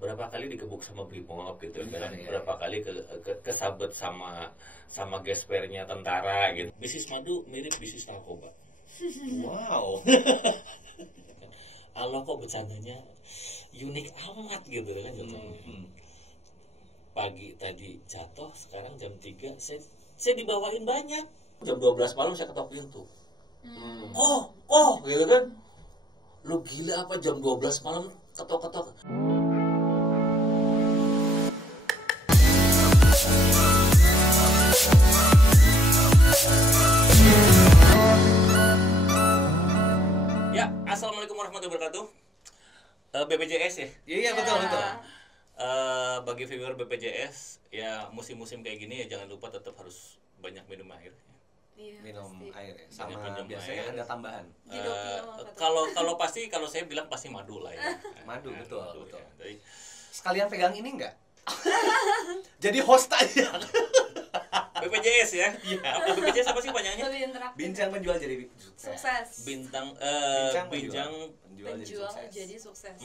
berapa kali digebuk sama Brimob gitu kan, berapa kali kesabet sama gespernya tentara gitu. Bisnis madu mirip bisnis narkoba. Wow. Allah kok bercandanya unik amat gitu kan. Pagi tadi jatuh, sekarang jam 3 saya dibawain banyak. Jam 12 malam saya ketok pintu. Gitu kan. Lu gila apa jam 12 malam ketok-ketok. Ya, assalamualaikum warahmatullahi wabarakatuh. BPJS ya? Iya betul. Bagi viewer BPJS, ya musim-musim kayak gini ya jangan lupa tetap harus banyak minum air. Iya, Minum pasti. air ya. Sama minum biasanya air. ada tambahan. Kalau saya bilang pasti madu lah ya. Madu, betul. Ya. Jadi, Sekalian pegang ini enggak? Jadi host aja. BPJS ya. Apa BPJS apa sih panjangnya? Lebih interaktif. Bincang penjual jadi sukses. Sukses. Bincang penjual jadi sukses.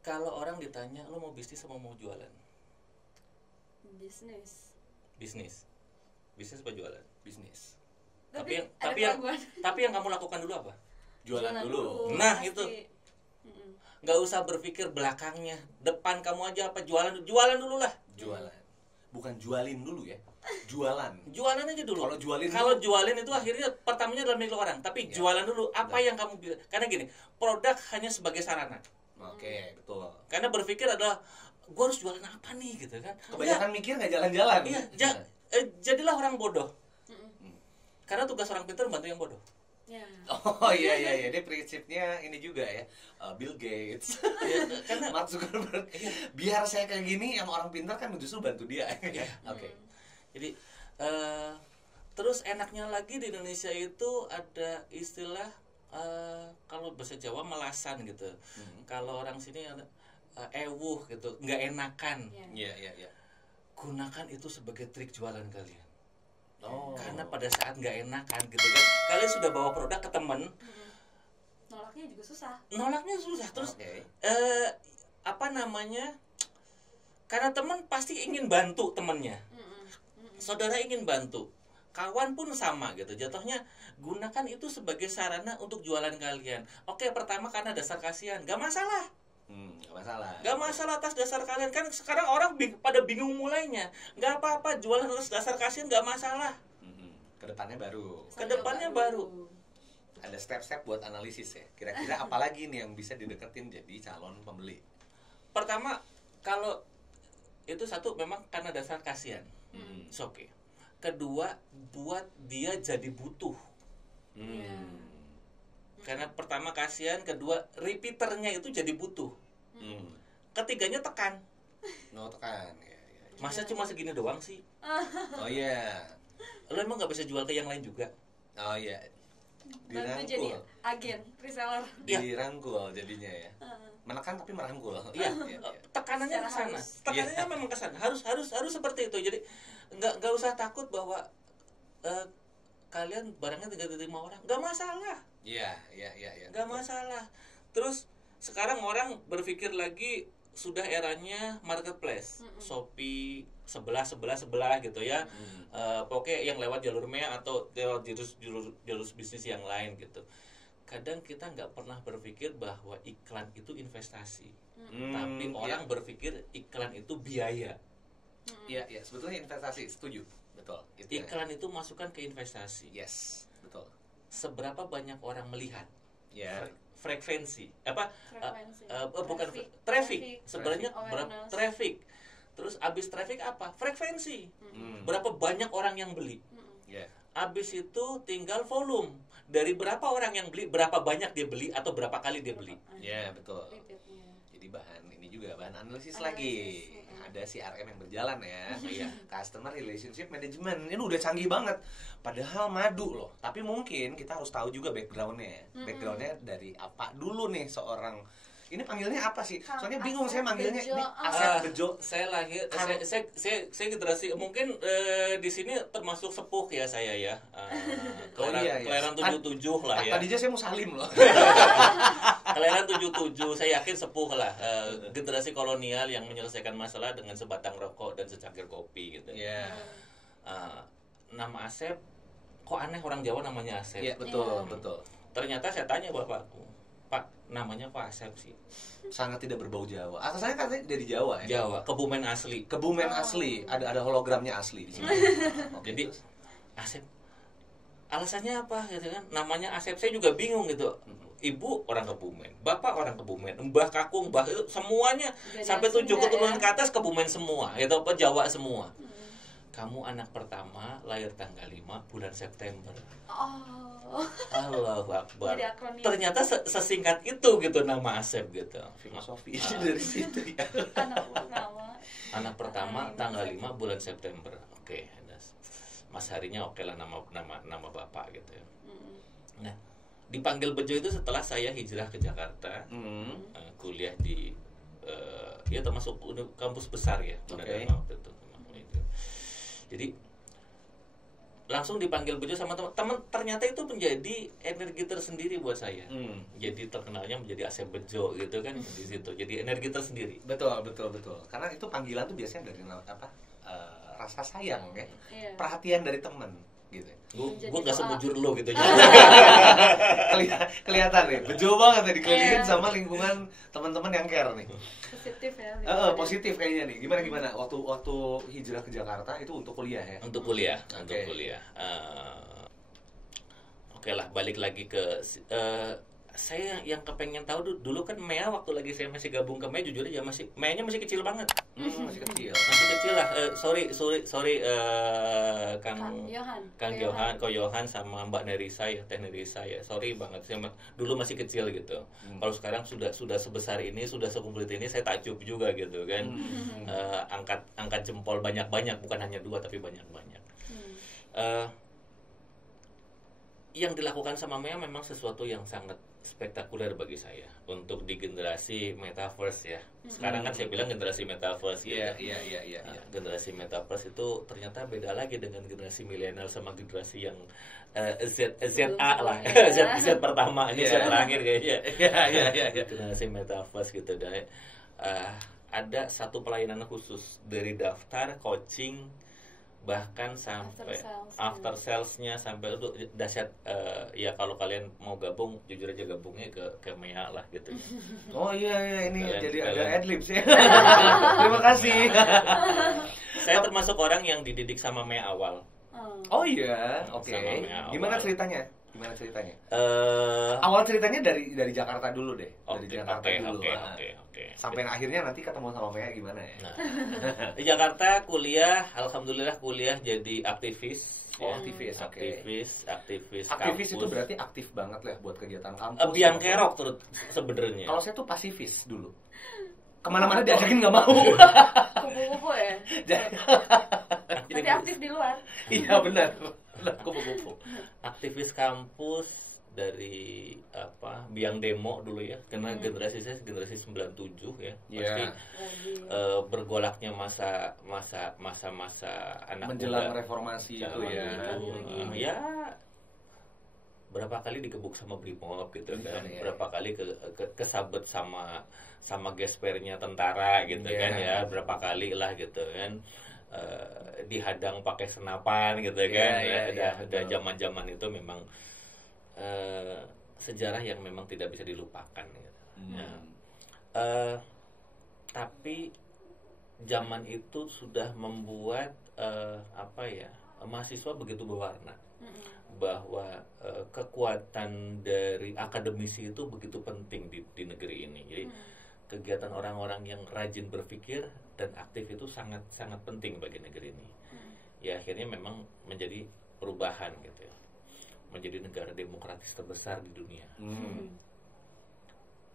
Kalau orang ditanya lo mau bisnis sama mau jualan? Bisnis Bisnis apa jualan? Bisnis. Tapi yang kamu lakukan dulu apa? Jualan dulu. Nah, pasti. itu. Nggak usah berpikir belakangnya, depan kamu aja apa jualan dulu lah. Jualan. Bukan jualin dulu ya. Jualan. Jualan aja dulu. Kalau jualin itu akhirnya pertamanya dalam milik orang, tapi jualan dulu apa yang kamu bisa. Karena gini, produk hanya sebagai sarana. Oke, betul. Karena berpikir adalah gue harus jualan apa nih gitu kan. Kebanyakan mikir nggak jalan-jalan. Iya, jadilah orang bodoh. Karena tugas orang pintar bantu yang bodoh. Ya. Oh iya. Dia prinsipnya ini juga ya. Bill Gates. Karena Mark Zuckerberg. Biar saya kayak gini, yang orang pintar kan justru bantu dia. Oke. Jadi terus enaknya lagi di Indonesia itu ada istilah kalau bahasa Jawa melasan gitu. Kalau orang sini ada ewuh gitu, nggak enakan. Iya. Gunakan itu sebagai trik jualan kalian. Oh. Karena pada saat nggak enakan gitu kan, kalian sudah bawa produk ke temen, Nolaknya juga susah. Terus karena teman pasti ingin bantu temennya. Saudara ingin bantu, kawan pun sama gitu. Jatuhnya gunakan itu sebagai sarana untuk jualan kalian. Oke, pertama karena dasar kasihan, gak masalah. Gak masalah atas dasar kalian. Kan sekarang orang pada bingung mulainya. Gak apa-apa, jualan atas dasar kasihan gak masalah. Kedepannya baru. Ada step-step buat analisis ya. Kira-kira apalagi nih yang bisa dideketin jadi calon pembeli? Pertama, kalau itu satu memang karena dasar kasihan. Oke. Kedua, buat dia jadi butuh. Karena pertama kasihan, kedua repeaternya itu jadi butuh. Ketiganya tekan. Tekan. Ya. Masa cuma segini doang sih? Oh iya. Lo emang nggak bisa jual ke yang lain juga? Oh iya. Baru jadi agen, reseller. Dirangkul jadinya ya. Menekan tapi merangkul. Iya. Tekanannya ke sana. Tekanannya memang ke sana. Harus seperti itu. Jadi nggak usah takut bahwa kalian barangnya tinggal diterima orang. Nggak masalah. Iya. Nggak masalah. Terus sekarang orang berpikir lagi sudah eranya marketplace, Shopee sebelah gitu ya. Pokoknya yang lewat jalur MEA atau lewat jalur bisnis yang lain gitu. Kadang kita nggak pernah berpikir bahwa iklan itu investasi, tapi orang berpikir iklan itu biaya. Iya, sebetulnya investasi, setuju, betul. Iklan itu masukkan ke investasi. Yes, betul. Seberapa banyak orang melihat? Ya. Frekuensi Traffic. traffic sebenarnya Awareness. traffic. Terus abis traffic apa? Frekuensi. Berapa banyak orang yang beli? Abis itu tinggal volume. Dari berapa orang yang beli, berapa banyak dia beli atau berapa kali dia beli? Ya, betul. Jadi bahan analisis lagi. Ada CRM yang berjalan ya. Customer Relationship Management. Ini udah canggih banget. Padahal madu loh. Tapi mungkin kita harus tahu juga backgroundnya. Backgroundnya dari apa dulu nih seorang. Ini panggilnya apa sih? Soalnya bingung saya manggilnya. Ini Asep Bejo. Saya generasi mungkin di sini termasuk sepuh ya saya ya. Kelahiran 77 lah ya. Tadinya saya mau salim loh. Kelahiran 77, saya yakin sepuh lah. Generasi kolonial yang menyelesaikan masalah dengan sebatang rokok dan secangkir kopi gitu. Iya. Nama Asep, kok aneh orang Jawa namanya Asep? Iya, betul, betul. Ternyata saya tanya bapakku, Pak, namanya kok Asep sih? Sangat tidak berbau Jawa. Asalnya katanya dari Jawa ya? Jawa, Kebumen asli. Kebumen asli, ada hologramnya asli di sini. Jadi Asep, alasannya apa gitu kan? Namanya Asep, saya juga bingung gitu. Ibu orang Kebumen, bapak orang Kebumen, mbah kakung, mbah itu semuanya jadi sampai 7 keturunan ya? ke atas Kebumen semua, itu apa Jawa semua. Kamu anak pertama, lahir tanggal 5 bulan September. Oh. Allahu Akbar. Jadi akronim. Ternyata sesingkat itu gitu nama Asep gitu. Filosofi dari situ ya. Anak pertama tanggal 5 bulan September. Oke, Mas harinya oke lah nama bapak gitu ya. Nah, dipanggil Bejo itu setelah saya hijrah ke Jakarta, kuliah di ya termasuk kampus besar ya, waktu itu. Jadi langsung dipanggil Bejo sama teman. Ternyata itu menjadi energi tersendiri buat saya. Jadi terkenalnya menjadi Asep Bejo gitu kan di situ. Jadi energi tersendiri. Betul. Karena itu panggilan tuh biasanya dari rasa sayang ya. Iya. Perhatian dari teman gitu. Gue gak semujur lo gitu. Kelihatan nih, Bejo banget nih dikelilingin sama lingkungan teman-teman yang care nih. Positif ya. Positif kayaknya nih. Gimana waktu hijrah ke Jakarta itu untuk kuliah ya? Untuk kuliah. Oke lah, balik lagi ke saya yang kepengen tahu dulu kan Mea waktu lagi saya masih gabung ke Mea, jujur aja Mea-nya masih kecil banget. Masih kecil lah. Sorry Kang Johan, Ko Johan sama Mbak Nerisa ya, Teh Nerisa ya. Sorry banget saya dulu masih kecil gitu. Kalau sekarang sudah sebesar ini, sudah sekumplit ini, saya takjub juga gitu kan. Angkat jempol banyak-banyak, bukan hanya 2 tapi banyak-banyak. Yang dilakukan sama Mea memang sesuatu yang sangat spektakuler bagi saya untuk di generasi metaverse ya. Sekarang kan saya bilang generasi metaverse ya. Iya. Generasi metaverse itu ternyata beda lagi dengan generasi milenial sama generasi yang ZA lah. Z pertama ini Z terakhir kayaknya. Iya. Generasi metaverse gitu dan ada satu pelayanan khusus dari daftar, coaching, bahkan sampai after sales-nya sampai itu dahsyat. Ya kalau kalian mau gabung, jujur aja gabungnya ke Mea lah gitu. Oh iya ini jadi ada adlibs ya. Terima kasih. Saya termasuk orang yang dididik sama Mea awal. Oh iya, oke. Gimana ceritanya? Awal ceritanya dari Jakarta dulu deh. Dari Jakarta dulu. Oke. Sampai akhirnya nanti ketemu sama Mea gimana ya? Nah, di Jakarta kuliah, alhamdulillah kuliah jadi aktivis. Aktivis kampus. Itu berarti aktif banget lah buat kegiatan kampus. Biang kerok terus sebenarnya. Kalau saya tuh pasifis dulu. Kemana-mana diajakin nggak mau. Kupu-kupu ya. Tapi aktif di luar. Iya benar. Kupu-kupu. Aktivis kampus dari biang demo dulu ya, karena generasi saya generasi 97 ya. Pasti bergolaknya masa anak menjelang muda reformasi itu ya. Ya berapa kali digebuk sama Brimob gitu kan, berapa kali kesabet sama gespernya tentara gitu kan ya, berapa kali lah gitu kan. Dihadang pakai senapan gitu kan. Ada zaman-zaman itu memang sejarah yang memang tidak bisa dilupakan gitu. Tapi zaman itu sudah membuat mahasiswa begitu berwarna. Bahwa kekuatan dari akademisi itu begitu penting di negeri ini. Jadi kegiatan orang-orang yang rajin berpikir dan aktif itu sangat penting bagi negeri ini. Ya akhirnya memang menjadi perubahan gitu ya. Menjadi negara demokratis terbesar di dunia.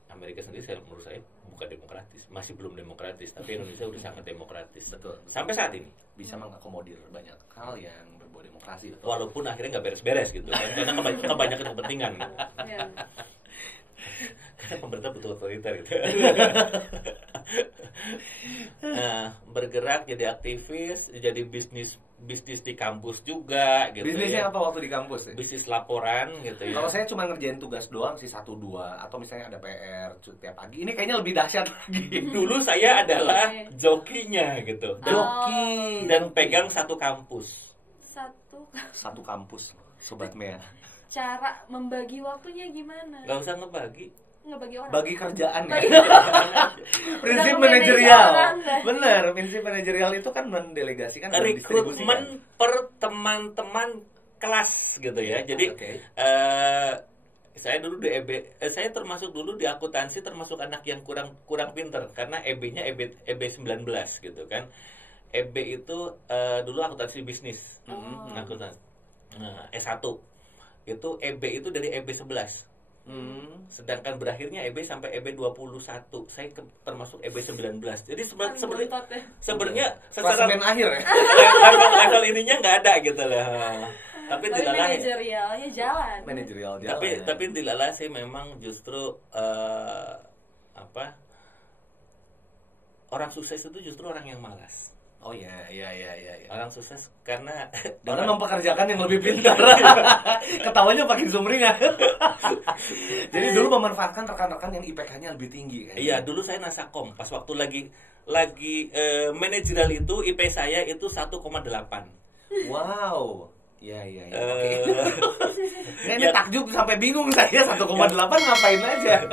Amerika sendiri menurut saya bukan demokratis, masih belum demokratis, tapi Indonesia udah sangat demokratis. Betul. Sampai saat ini bisa mengakomodir banyak hal yang berbau demokrasi. Betul. Walaupun akhirnya nggak beres-beres gitu kan, karena kebanyakan kepentingan. Karena pemerintah betul otoriter gitu. Nah, bergerak jadi aktivis, jadi bisnis di kampus juga gitu. Bisnisnya ya. apa waktu di kampus ya? Bisnis laporan gitu ya. Kalau saya cuma ngerjain tugas doang sih 1-2 atau misalnya ada PR tiap pagi. Ini kayaknya lebih dahsyat lagi. Dulu saya adalah jokinya gitu. Joki Dan pegang satu kampus. Satu kampus, Sobat Mea. Cara membagi waktunya gimana? Gak usah ngebagi. Ngebagi orang. Bagi kerjaan ya. Bagi Prinsip Udah manajerial. orang, dah. Bener, prinsip manajerial itu kan mendelegasikan dan distribusikan. Rekrutmen per teman-teman kelas gitu ya. Jadi Oke. saya dulu di saya termasuk dulu di akuntansi termasuk anak yang kurang pinter karena EB-nya EB 19 gitu kan. EB itu dulu akuntansi bisnis. Akuntansi. Nah, S1. Itu EB itu dari EB 11. Sedangkan berakhirnya EB sampai EB 21. Saya termasuk EB 19. Jadi sebenarnya secara klasemen akhir ya. level ininya nggak ada gitu loh. Tapi dilala manajerialnya jalan. Manajerial jalan. tapi dilala sih memang justru orang sukses itu justru orang yang malas. Oh iya. Orang sukses karena dengan mempekerjakan yang lebih pintar. Ketawanya pakai sumringah. Jadi dulu memanfaatkan rekan-rekan yang IPK-nya lebih tinggi. Iya, dulu saya nasakom pas waktu lagi manajerial itu IP saya itu 1,8. Wow. Iya. Oke. Ini takjub sampai bingung saya 1,8 ngapain aja.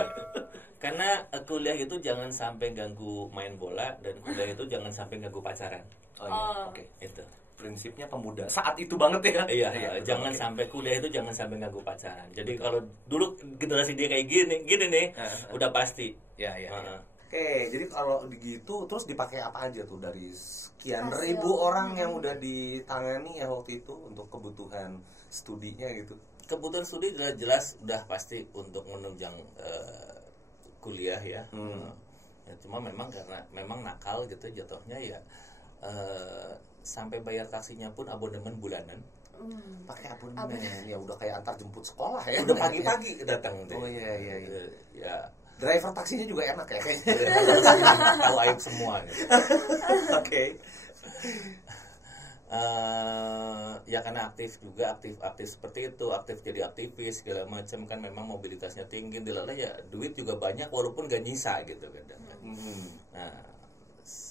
Karena kuliah itu jangan sampai ganggu main bola dan kuliah itu jangan sampai ganggu pacaran. Oh iya, oke. Itu. Prinsipnya pemuda saat itu banget ya. Iya, jangan sampai kuliah itu jangan sampai ganggu pacaran. Jadi kalau dulu generasi dia kayak gini nih, udah pasti. Iya. Oke, jadi kalau begitu terus dipakai apa aja tuh dari sekian ribu orang yang udah ditangani ya waktu itu untuk kebutuhan studinya gitu. Kebutuhan studi jelas udah pasti untuk menunjang kuliah ya. Ya cuma memang karena memang nakal gitu jatuhnya ya sampai bayar taksinya pun abonemen bulanan. Pakai abonemen ya udah kayak antar jemput sekolah ya. Udah pagi-pagi datang deh. Oh iya. Ya driver taksinya juga enak ya kayaknya. Tahu aib semua gitu. Oke. Ya karena aktif seperti itu, aktif jadi aktivis segala macam kan memang mobilitasnya tinggi, dilala ya duit juga banyak walaupun gak nyisa gitu kadang kan. Nah,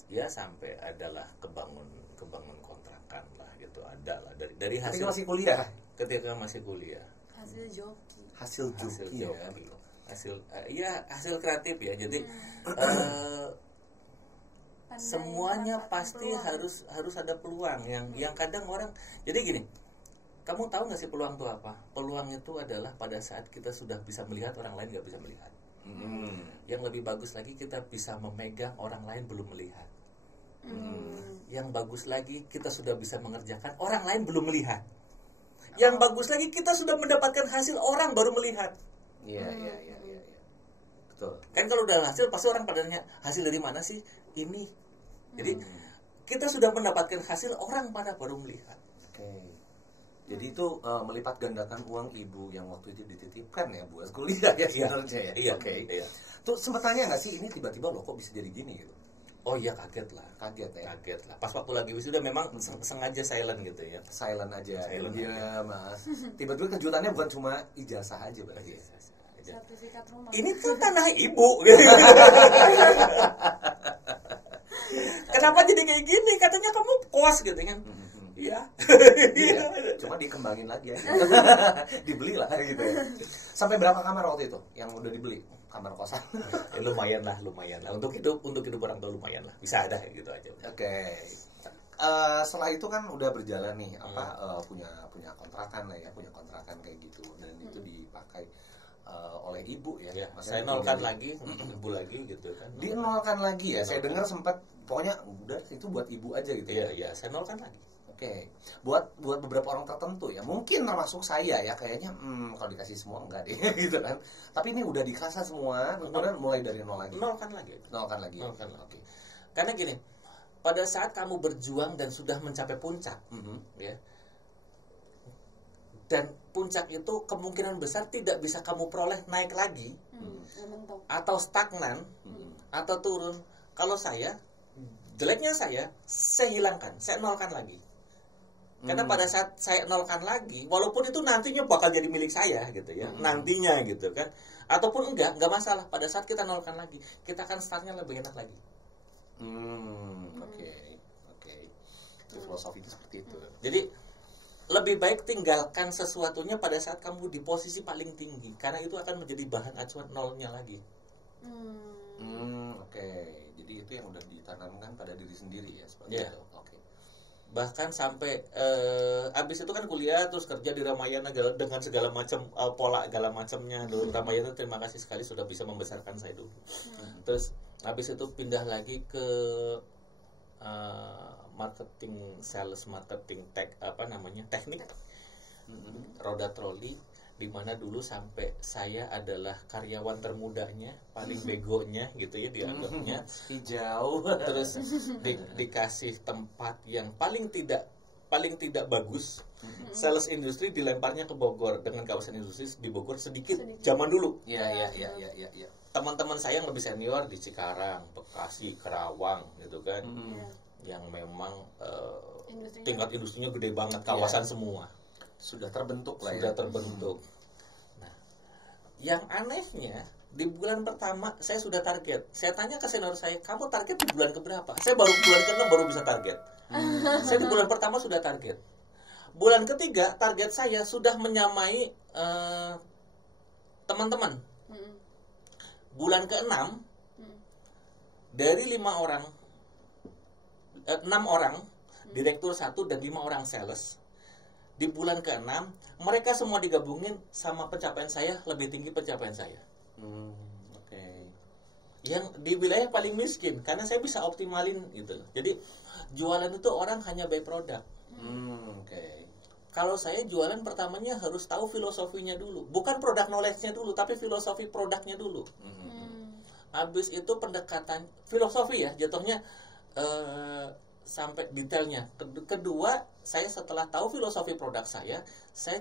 ya sampai adalah kebangun kontrakan lah gitu, ada lah dari hasil ketika masih kuliah. Hasil joki. Hasil kreatif ya. Jadi semuanya pasti harus ada peluang yang kadang orang. Jadi gini, kamu tahu nggak sih peluang itu apa? Peluang itu adalah pada saat kita sudah bisa melihat orang lain nggak bisa melihat. Yang lebih bagus lagi kita bisa memegang orang lain belum melihat. Yang bagus lagi kita sudah bisa mengerjakan orang lain belum melihat. Yang bagus lagi kita sudah mendapatkan hasil orang baru melihat. Iya. Betul. Kan kalau udah hasil pasti orang pada nanya hasil dari mana sih ini. Jadi kita sudah mendapatkan hasil orang pada baru melihat. Oke. Jadi itu melipat gandakan uang ibu yang waktu itu dititipkan ya buat kuliah ya sebenarnya ya. Iya. Oke. Iya. Tuh sempat tanya nggak sih ini tiba-tiba loh kok bisa jadi gini gitu? Oh iya kaget lah. Pas waktu lagi wisuda memang sengaja silent gitu ya. Silent aja. Iya mas. Tiba-tiba kejutannya bukan cuma ijazah aja berarti. Sertifikat rumah. Ini tuh tanah ibu. Kenapa jadi kayak gini? Katanya kamu kos gitu kan? Iya. Cuma dikembangin lagi aja. Dibeli lah gitu ya. Sampai berapa kamar waktu itu yang udah dibeli? Kamar kosan. Lumayan lah. Untuk hidup orang tua lumayan lah. Bisa ada gitu aja. Oke. Setelah itu kan udah berjalan nih punya kontrakan lah ya, punya kontrakan kayak gitu dan itu dipakai oleh ibu ya. Saya nolkan lagi, ibu lagi gitu kan. Dinolkan lagi ya. Saya dengar sempat pokoknya udah itu buat ibu aja gitu. Iya, saya nolkan lagi. Oke. Buat beberapa orang tertentu ya, mungkin termasuk saya ya kayaknya kalau dikasih semua enggak deh gitu kan. Tapi ini udah dikasih semua, kemudian mulai dari nol lagi. Nolkan lagi. Oke. Karena gini, pada saat kamu berjuang dan sudah mencapai puncak, ya. Dan puncak itu kemungkinan besar tidak bisa kamu peroleh naik lagi, atau stagnan, atau turun. Kalau saya, jeleknya saya hilangkan, saya nolkan lagi. Karena pada saat saya nolkan lagi, walaupun itu nantinya bakal jadi milik saya gitu ya, nantinya gitu kan, ataupun enggak masalah. Pada saat kita nolkan lagi, kita akan startnya lebih enak lagi. Oke. Filosofi itu seperti itu. Jadi lebih baik tinggalkan sesuatunya pada saat kamu di posisi paling tinggi, karena itu akan menjadi bahan acuan nolnya lagi. Oke. Jadi itu yang udah ditanamkan pada diri sendiri ya, seperti itu. Oke. Bahkan sampai abis itu kan kuliah terus kerja di Ramayana dengan segala macam pola segala macamnya. Ramayana terima kasih sekali sudah bisa membesarkan saya dulu. Terus abis itu pindah lagi ke marketing, sales, marketing, teknik, roda troli, di mana dulu sampai saya adalah karyawan termudanya, paling begonya gitu ya dianggapnya. Hijau. Terus dikasih tempat yang paling tidak bagus. Sales industri dilemparnya ke Bogor, dengan kawasan industri di Bogor sedikit. Zaman dulu. Iya. Teman-teman saya yang lebih senior di Cikarang, Bekasi, Kerawang gitu kan. Yang memang tingkat industrinya gede banget, kawasan semua. Sudah terbentuk lah Sudah terbentuk. Nah, yang anehnya di bulan pertama saya sudah target. Saya tanya ke senior saya, kamu target di bulan keberapa? Saya baru bulan ke-6 baru bisa target. Saya di bulan pertama sudah target. Bulan ketiga target saya sudah menyamai teman-teman. Bulan ke-6 dari 6 orang direktur 1 dan 5 orang sales. Di bulan ke-6 mereka semua digabungin sama pencapaian saya lebih tinggi pencapaian saya. Yang di wilayah paling miskin, karena saya bisa optimalin gitu. Jadi jualan itu orang hanya by produk. Kalau saya jualan pertamanya harus tahu filosofinya dulu, bukan produk knowledge-nya dulu, tapi filosofi produknya dulu. Habis itu pendekatan filosofi ya, jatuhnya sampai detailnya. Kedua, saya setelah tahu filosofi produk saya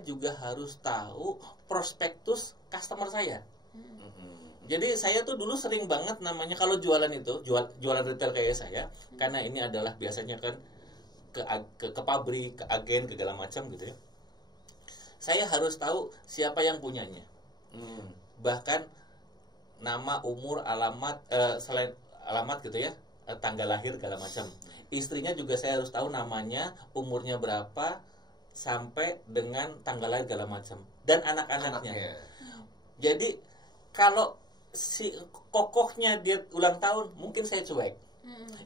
juga harus tahu prospektus customer saya. Jadi saya tuh dulu sering banget namanya kalau jualan itu, jualan retail kayak saya, karena ini adalah biasanya kan ke pabrik, ke agen, ke segala macam gitu ya. Saya harus tahu siapa yang punyanya. Bahkan nama, umur, alamat, selain alamat gitu ya, tanggal lahir segala macam. Istrinya juga saya harus tahu namanya, umurnya berapa, sampai dengan tanggal lahir segala macam, dan anak-anaknya. Jadi kalau si kokohnya dia ulang tahun, mungkin saya cuek.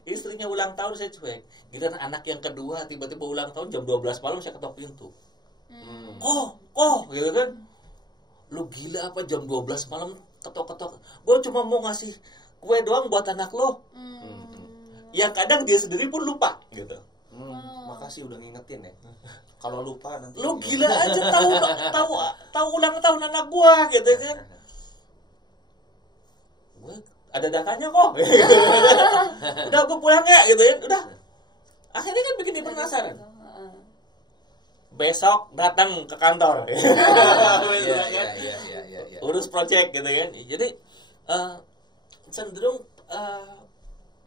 Istrinya ulang tahun saya cuek. Jadi anak yang kedua tiba-tiba ulang tahun jam 12 malam saya ketok pintu. Gitu kan. Lu gila apa jam 12 malam ketok-ketok? Gue cuma mau ngasih kue doang buat anak lo. Yang kadang dia sendiri pun lupa gitu. Makasih udah ngingetin ya. Kalau lupa nanti. Lu gila aja tahu ulang tahun anak gua gitu kan. Gua ada datanya kok. Udah gua pulang ya gitu ya. Udah. Akhirnya kan bikin dia penasaran. Besok datang ke kantor. Urus project gitu kan. Jadi cenderung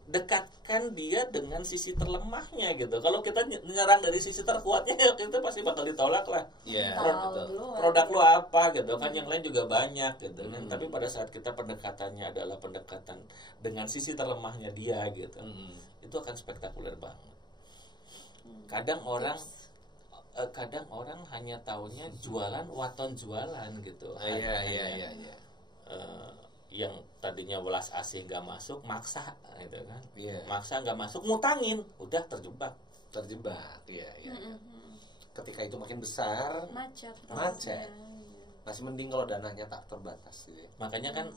dekatkan dia dengan sisi terlemahnya gitu. Kalau kita menyerang dari sisi terkuatnya, itu pasti bakal ditolak lah. Produk lu apa gitu kan, yang lain juga banyak gitu kan. Tapi pada saat kita pendekatannya adalah pendekatan dengan sisi terlemahnya dia gitu, itu akan spektakuler banget. Kadang orang hanya taunya jualan waton jualan gitu. Yang tadinya welas asih nggak masuk, maksa gitu kan. Maksa nggak masuk, ngutangin, udah terjebak. Ketika itu makin besar, macet. masih mending kalau dananya tak terbatas gitu. Makanya kan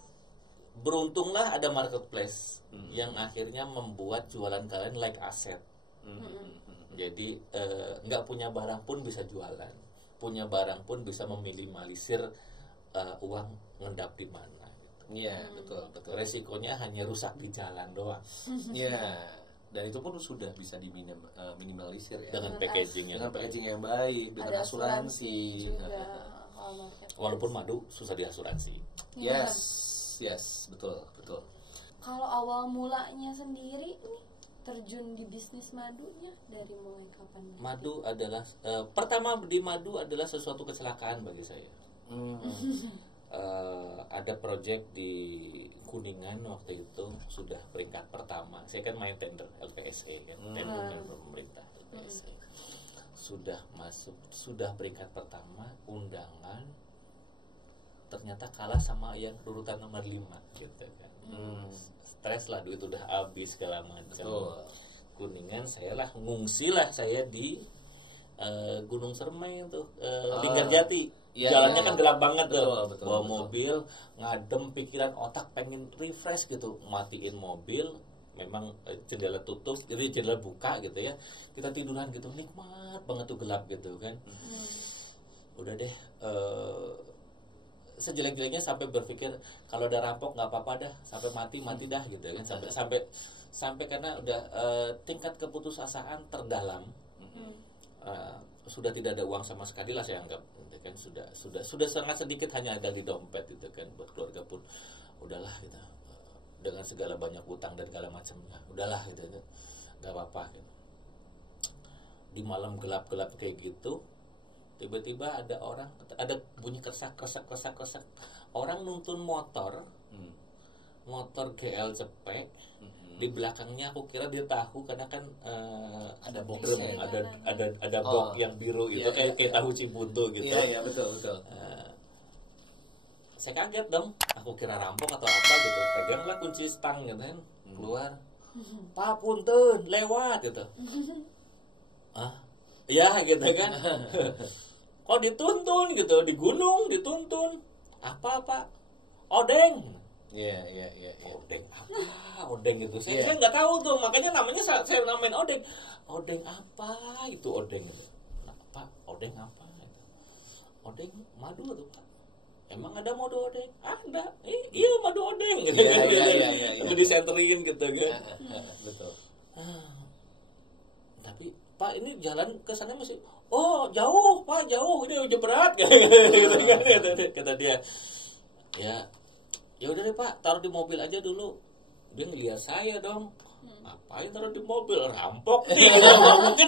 beruntunglah ada marketplace yang akhirnya membuat jualan kalian like aset. Jadi nggak punya barang pun bisa jualan, punya barang pun bisa meminimalisir uang ngendap di mana. Betul. Resikonya hanya rusak di jalan doang. Dan itu pun sudah bisa diminimalisir ya. Dengan packaging yang baik, dengan asuransi. Walaupun madu susah diasuransi. Yes, betul. Kalau awal mulanya sendiri nih, terjun di bisnis madunya dari mulai kapan? Madu adalah pertama di madu adalah sesuatu kecelakaan bagi saya. Ada proyek di Kuningan waktu itu sudah peringkat pertama. Saya kan main tender LPSE kan, tender pemerintah LPSE. Sudah peringkat pertama undangan, ternyata kalah sama yang urutan nomor 5 gitu kan. Stres lah, duit udah habis segala macam. Kuningan saya lah ngungsi lah saya di Gunung Sermai itu, Linggarjati. Jalannya kan gelap banget tuh. Bawa mobil, ngadem pikiran otak pengen refresh gitu, matiin mobil, memang jendela tutup, jadi jendela buka gitu ya. Kita tiduran gitu, nikmat banget tuh gelap gitu kan. Udah deh, sejelek-jeleknya sampai berpikir kalau ada rampok nggak apa-apa dah, sampai mati dah gitu kan. Sampai karena udah tingkat keputusasaan terdalam. Sudah tidak ada uang sama sekali lah saya anggap gitu kan, sudah sangat sedikit hanya ada di dompet gitu kan, buat keluarga pun udahlah gitu, dengan segala banyak utang dan segala macamnya udahlah gitu, nggak apa-apa gitu. Di malam gelap-gelap kayak gitu tiba-tiba ada bunyi kesak orang nuntun motor GL cepet. Di belakangnya aku kira dia tahu karena kan ada box, ada box yang biru itu kayak tahu Cibuntu gitu. Iya betul. Saya kaget dong, aku kira rampok atau apa gitu. Peganglah kunci stang gitu kan, keluar. Pak punten lewat gitu. Ya gitu kan. Kok dituntun gitu, di gunung dituntun. Apa Pak? Odeng. Iya. Odeng apa? Odeng itu saya nggak tahu tuh, makanya namanya saya namain odeng. Odeng apa itu odeng gitu. Nah, Pak, odeng apa? Odeng madu tuh Pak. Emang ada madu odeng? Ada. Iya madu odeng. Iya. Disenterin gitu kan. Betul. Tapi Pak ini jalan ke sana masih jauh Pak, jauh ini udah berat kata dia. Ya udah deh Pak, taruh di mobil aja dulu. Dia ngeliat saya dong. Ngapain taruh di mobil? Rampok nih. Mungkin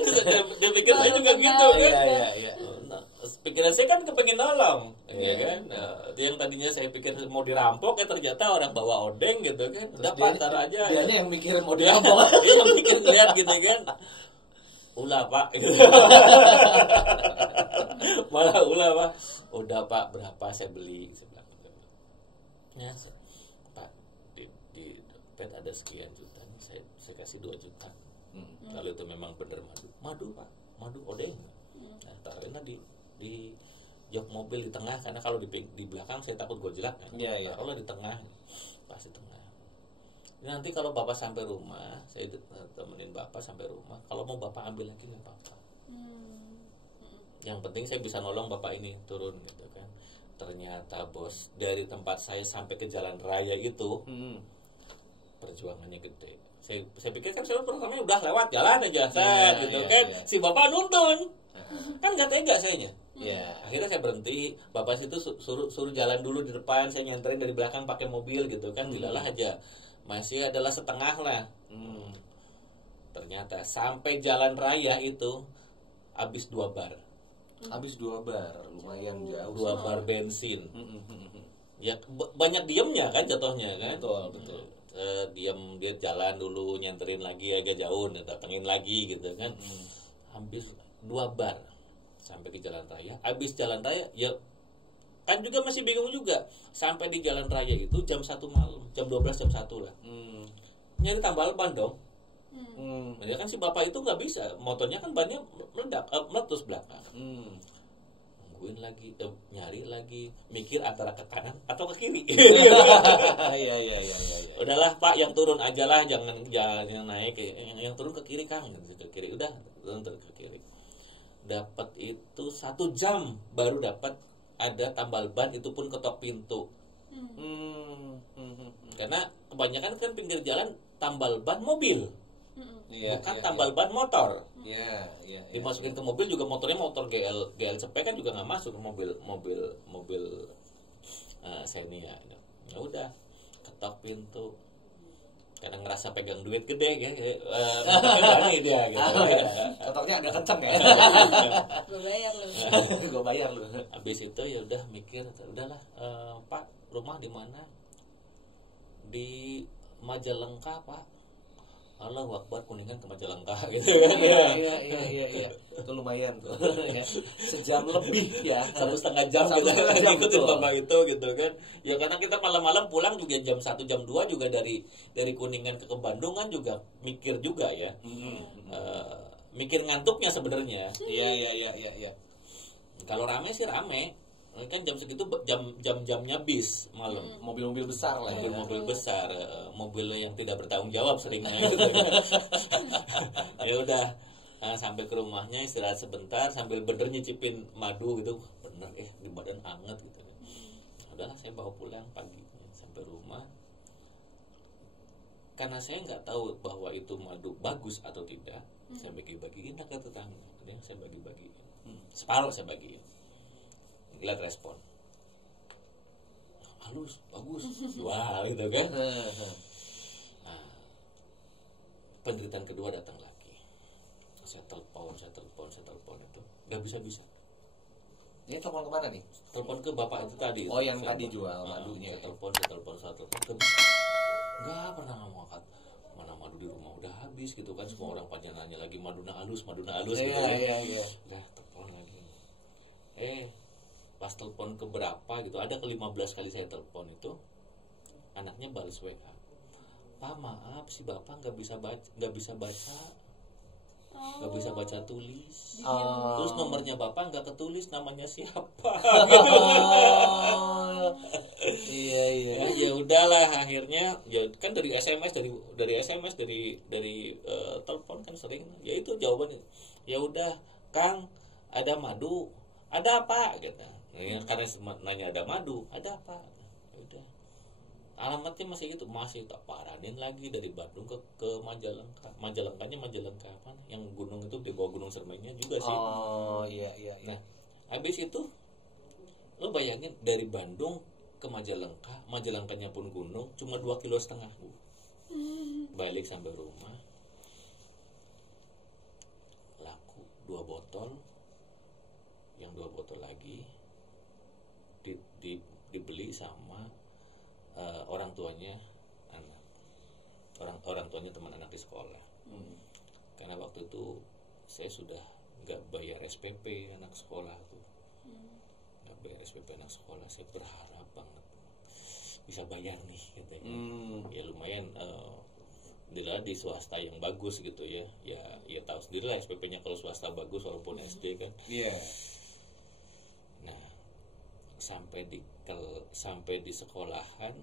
dia pikir saya juga gitu kan. Iya. Nah, pikiran saya kan kepengen nolong, ya kan. Yang tadinya saya pikir mau dirampok, ternyata orang bawa odeng gitu kan. Udah Pak, taruh aja. Dia yang mikir mau dirampok. Dia mikir ngeliat gitu kan. Ulah Pak. Malah ulah Pak. Udah Pak, berapa saya beli? Ya, Pak, di dompet ada sekian juta, saya kasih 2 juta. Lalu itu memang benar madu Pak, madu odeng. Nah, taruhnya di jok mobil di tengah, karena kalau di belakang saya takut gojlak kan. Taruhlah di tengah, pas di tengah. Nanti kalau Bapak sampai rumah, saya temenin Bapak sampai rumah. Kalau mau Bapak ambil lagi nggak apa-apa. Yang penting saya bisa nolong Bapak ini turun gitu kan. Ternyata bos, dari tempat saya sampai ke jalan raya itu perjuangannya gede. Saya pikir kan saya pertamanya udah lewat jalan aja gitu kan. Si Bapak nuntun kan gak tega sayanya. Akhirnya saya berhenti, Bapak situ suruh jalan dulu di depan, saya nyanterin dari belakang pakai mobil gitu kan. Dilalah aja masih adalah setengah lah. Ternyata sampai jalan raya itu habis 2 bar. Habis 2 bar, lumayan jauh. 2 bar bensin. Ya banyak diemnya kan jatuhnya kan. Betul. Diam, dia jalan dulu, nyenterin lagi agak jauh, datengin lagi gitu kan. Habis 2 bar sampai ke jalan raya. Habis jalan raya ya kan juga masih bingung juga. Sampai di jalan raya itu jam 1 malam, jam 12 jam 1 lah. Nyari tambal ban dong. Ya kan si Bapak itu nggak bisa, motornya kan bannya meletus belakang. Nungguin lagi, nyari lagi, mikir antara ke kanan atau ke kiri. Iya. Udahlah Pak, yang turun aja lah, jangan naik, yang turun ke kiri Kang, ke kiri. Udah turun ke kiri. Dapat itu 1 jam baru dapat ada tambal ban, itu pun ketok pintu. Karena kebanyakan kan pinggir jalan tambal ban mobil. Bukan tambal ban motor. Dimasukin ke mobil juga, motornya motor GL cepet kan juga nggak masuk ke mobil Xenia. Ya udah, ketok pintu. Karena ngerasa terpaksa pegang duit gede gitu, berani dia gitu. Kotoknya agak kenceng ya. Gue bayar lu. Habis itu ya udah mikir, udahlah Pak, rumah di mana? Di Majalengka Pak. Allah Akbar, Kuningan ke Majalengka gitu kan. Iya. Itu lumayan tuh. Sejam lebih ya. 1,5 jam kita ngikutin bapak itu gitu kan. Ya karena kita malam-malam pulang juga jam 1 jam 2 juga dari Kuningan ke Bandung kan juga mikir juga ya. Mikir ngantuknya sebenarnya. Iya. Kalau rame sih rame. Kan jam segitu jam-jamnya bis malam. Mobil-mobil besar lah. Mobil besar, mobil yang tidak bertanggung jawab seringnya gitu. Ya udah, sampai ke rumahnya istirahat sebentar sambil bener nyicipin madu gitu. Bener di badan anget gitu. Udahlah saya bawa pulang pagi sampai rumah. Karena saya nggak tahu bahwa itu madu bagus atau tidak, saya bagi-bagiin ke tetangga. Saya bagi-bagiin. Separuh saya bagiin. Lihat respon, halus, bagus, jual gitu kan. Nah, penderitaan kedua datang lagi. Saya telepon itu nggak bisa. Ini telepon kemana nih? Telepon ke bapak itu tadi. Oh, yang tadi jual madunya. Saya telepon, nggak bisa. Nggak pernah ngangkat. Mana madu di rumah udah habis gitu kan. Semua orang pada nanya lagi maduna halus gitu. Iya. Udah telepon lagi. Pas telepon ke berapa gitu, ada ke 15 kali saya telepon itu, anaknya balas WA, Pak maaf si bapak nggak bisa baca, nggak bisa baca tulis, terus nomornya bapak nggak ketulis namanya siapa. Iya. Ya udahlah akhirnya, ya kan dari SMS dari telepon kan sering, ya itu jawabannya, ya udah Kang ada madu, ada apa gitu. Karena nanya ada madu, ada apa? Ya udah. Alamatnya masih tak paranin lagi dari Bandung ke Majalengka. Majalengkanya Majalengka apa? Yang gunung itu di bawah Gunung Sermainya juga sih. Oh iya. Nah, habis itu lo bayangin dari Bandung ke Majalengkanya pun gunung, cuma 2,5 kilo Bu. Balik sampai rumah. Laku 2 botol. Yang 2 botol lagi dibeli sama orang tuanya anak, orang tuanya teman anak di sekolah. Karena waktu itu saya sudah nggak bayar SPP anak sekolah tuh, nggak bayar SPP anak sekolah. Saya berharap banget bisa bayar nih katanya. Ya lumayan di swasta yang bagus gitu ya tahu sendiri lah SPP-nya kalau swasta bagus walaupun SD kan. Sampai di sekolahan,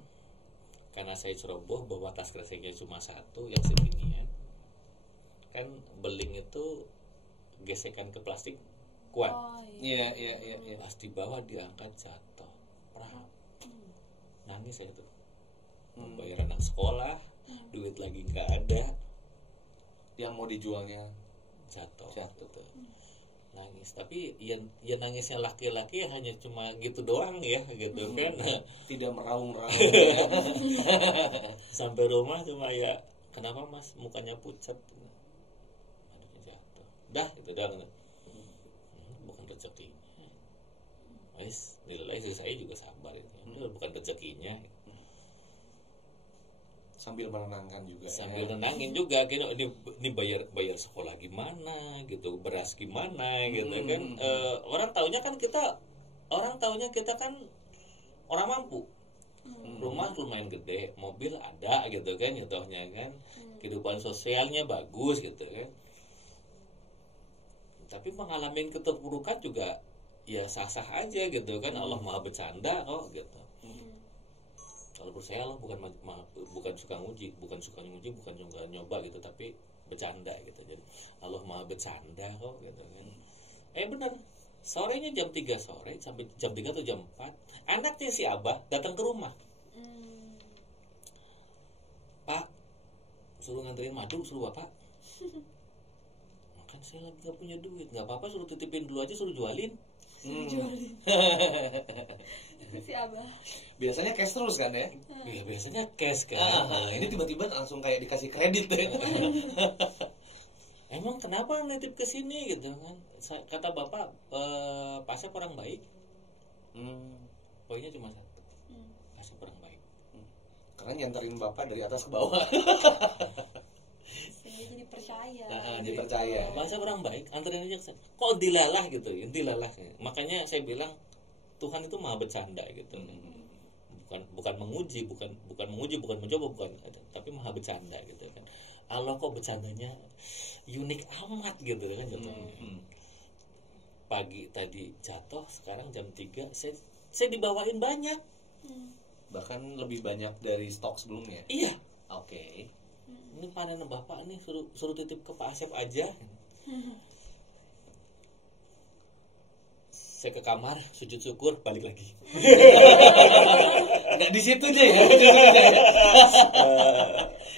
karena saya ceroboh bawa tas kreseknya cuma 1 yang seginian, kan beling itu gesekan ke plastik kuat. Iya. Pas dibawa diangkat jatuh, nangis saya tuh. Bayar anak sekolah, duit lagi nggak ada, yang mau dijualnya jatuh tuh. Nangis, tapi ya nangisnya laki-laki yang hanya cuma gitu doang ya gitu kan. Tidak meraung-raung. Sampai rumah cuma ya, kenapa Mas mukanya pucat? Aduh jatuh. Dah itu doang. Bukan rezeki. Wes, nilai sih saya juga sabar itu. Bukan rezekinya. Sambil menenangkan juga. Nenangin juga gitu, ini bayar sekolah gimana gitu, beras gimana gitu kan. Orang taunya kita kan orang mampu. Rumah lumayan gede, mobil ada gitu kan contohnya kan. Kehidupan sosialnya bagus gitu kan. Tapi mengalami keterpurukan juga ya sah-sah aja gitu kan. Allah Maha bercanda kok gitu. Kalau menurut saya Allah bukan suka nguji, bukan suka nyoba gitu, tapi bercanda gitu. Jadi Allah Maha bercanda kok gitu kan. Benar. Sorenya jam 3 sore sampai jam 3 atau jam 4, anaknya si Abah datang ke rumah. Pak, suruh nganterin madu, suruh Bapak. Kan saya lagi gak punya duit. Gak apa-apa, suruh titipin dulu aja, suruh jualin. Si Abah. Biasanya cash terus kan ya? Iya, biasanya cash kan. Ini tiba-tiba langsung kayak dikasih kredit ya. Emang kenapa nitip ke sini gitu kan? Kata bapak, Pak Asep orang baik. Poinnya cuma satu, Pak Asep orang baik. Karena nyanterin bapak dari atas ke bawah. Saya jadi percaya. Jadi percaya. Pak Asep orang baik, anterin aja ke sana. Kok dilalah gitu, dilalah. Makanya saya bilang Tuhan itu maha bercanda gitu. Bukan menguji, bukan mencoba, bukan, tapi maha bercanda gitu kan. Allah kok bercandanya unik amat gitu kan jatuhnya. Pagi tadi jatuh, sekarang jam 3 saya dibawain banyak. Bahkan lebih banyak dari stok sebelumnya. Iya. Oke. Ini panen bapak nih, suruh titip ke Pak Asep aja. Saya ke kamar, sujud syukur, balik lagi. Nggak di situ aja ya.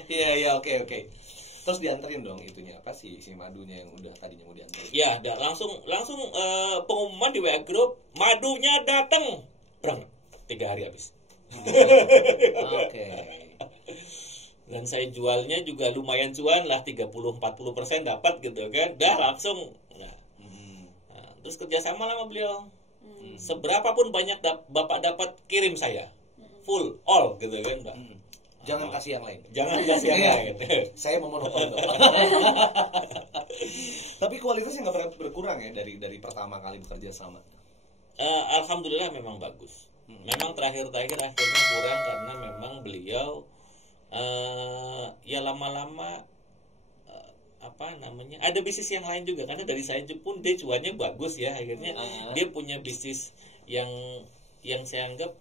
Iya, oke. Terus dianterin dong itunya, apa sih si madunya yang udah tadinya mau dianterin? Ya, langsung pengumuman di WA group, madunya datang. Brang, 3 hari habis. Oke. Dan saya jualnya juga lumayan cuan lah, 30-40% dapat gitu kan. Dah langsung. Terus kerjasama lah sama beliau. Seberapapun banyak bapak dapat, kirim saya. Full, all gitu kan, Mbak. Jangan kasih yang lain. Jangan kasih yang lain. Saya memonopoli. Tapi kualitasnya nggak pernah berkurang ya dari pertama kali bekerja sama. Alhamdulillah memang bagus. Memang terakhir akhirnya kurang karena memang beliau ya lama-lama ada bisnis yang lain juga, karena dari saya pun dia cuannya bagus ya, akhirnya dia punya bisnis yang saya anggap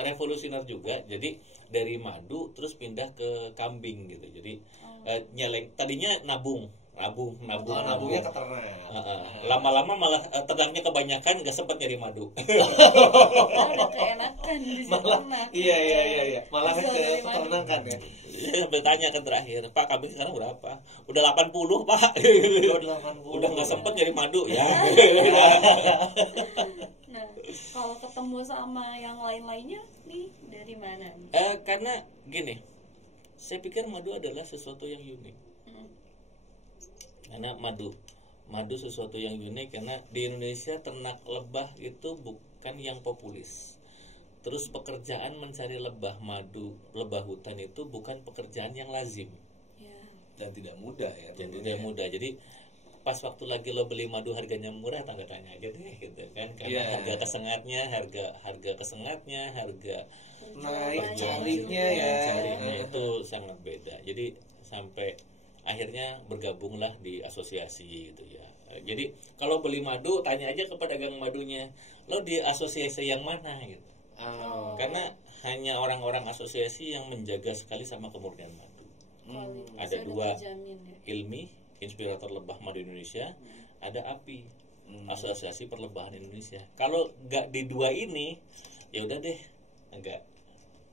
revolusioner juga. Jadi dari madu terus pindah ke kambing gitu. Jadi tadinya nabungnya ke ternak. Lama-lama malah ternaknya kebanyakan, nggak sempat nyari madu. Udah keenakan di Malah, ternak. Iya. Malah ke peternakan ya. Sampai tanya kan terakhir, Pak, kambing sekarang berapa? Udah 80, Pak. Udah nggak sempat nyari madu ya. Nah, kalau ketemu sama yang lain-lainnya nih dari mana? Karena gini, saya pikir madu adalah sesuatu yang unik. Karena madu sesuatu yang unik, karena di Indonesia ternak lebah itu bukan yang populis. Terus pekerjaan mencari lebah hutan itu bukan pekerjaan yang lazim. Dan tidak mudah ya. Dan tidak mudah. Jadi pas waktu lagi lo beli madu harganya murah, tanya aja deh gitu kan. Karena harga kesengatnya, harga naik carinya itu sangat beda. Jadi sampai akhirnya bergabunglah di asosiasi gitu ya. Jadi kalau beli madu, tanya aja ke pedagang madunya, lo di asosiasi yang mana gitu. Karena hanya orang-orang asosiasi yang menjaga sekali sama kemurnian madu. Ada 2, ILMI, Inspirator Lebah Madu Indonesia, ada API, Asosiasi Perlebahan Indonesia. Kalau nggak di 2 ini, ya udah deh, enggak.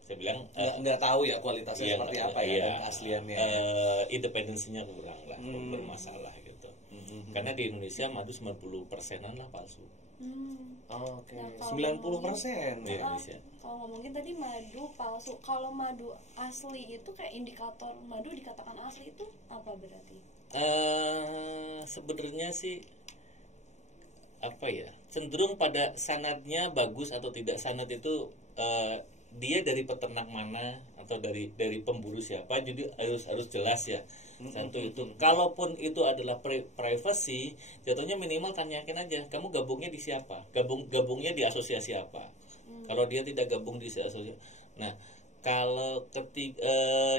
Saya bilang nggak tahu ya kualitasnya seperti apa ya, keasliannya. Independensinya kurang lah, bermasalah gitu. Karena di Indonesia madu 90%-an lah palsu. Oke. Nah, 90% di Indonesia. Kalau ngomongin tadi madu palsu, kalau madu asli itu kayak indikator madu dikatakan asli itu apa berarti? Sebenarnya sih apa ya, cenderung pada sanadnya bagus atau tidak. Sanad itu dia dari peternak mana atau dari pemburu siapa, jadi harus jelas ya. Satu itu. Kalaupun itu adalah privacy, jatuhnya minimal tanyakan aja, kamu gabungnya di siapa? Gabungnya di asosiasi apa? Kalau dia tidak gabung di asosiasi. Nah, kalau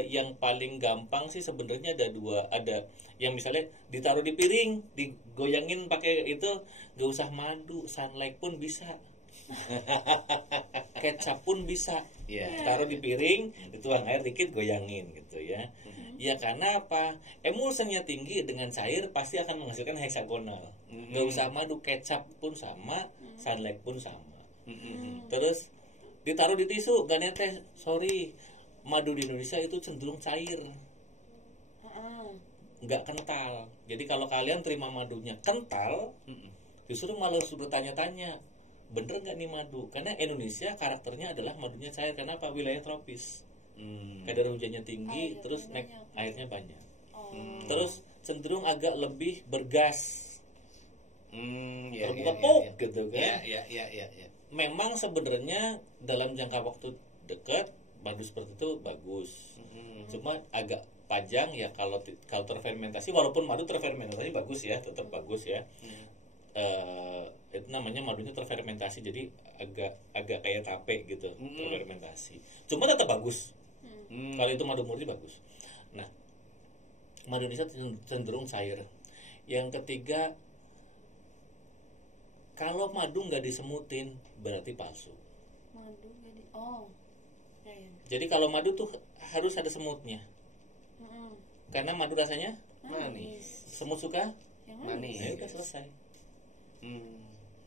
yang paling gampang sih sebenarnya ada 2. Ada yang misalnya ditaruh di piring, digoyangin pakai itu, gak usah madu, sunlight pun bisa. Kecap pun bisa. Taruh di piring, dituang air dikit, goyangin gitu ya. Ya karena apa? Emulsennya tinggi, dengan cair pasti akan menghasilkan heksagonal. Gak usah madu, kecap pun sama, sunlight pun sama. Terus ditaruh di tisu, gak netes. Sorry, madu di Indonesia itu cenderung cair, nggak kental. Jadi kalau kalian terima madunya kental, Justru malah harus bertanya-tanya, bener nggak nih madu? Karena Indonesia karakternya adalah madunya cair. Karena apa? Wilayah tropis. Kadar hujannya tinggi, terus airnya banyak. Terus cenderung agak lebih bergas. Terbuka gitu kan? Ya. Memang sebenarnya dalam jangka waktu dekat madu seperti itu bagus. Cuma agak panjang ya kalau terfermentasi, walaupun madu terfermentasi bagus ya, tetap bagus ya. Itu namanya madunya terfermentasi, jadi agak kayak tape gitu, terfermentasi. Cuma tetap bagus. Kalau itu madu murni bagus. Nah, madu Indonesia cenderung cair. Yang ketiga, kalau madu nggak disemutin berarti palsu. Madu nggak ya. Jadi kalau madu tuh harus ada semutnya. Karena madu rasanya manis. Semut suka yang manis. Ya udah selesai.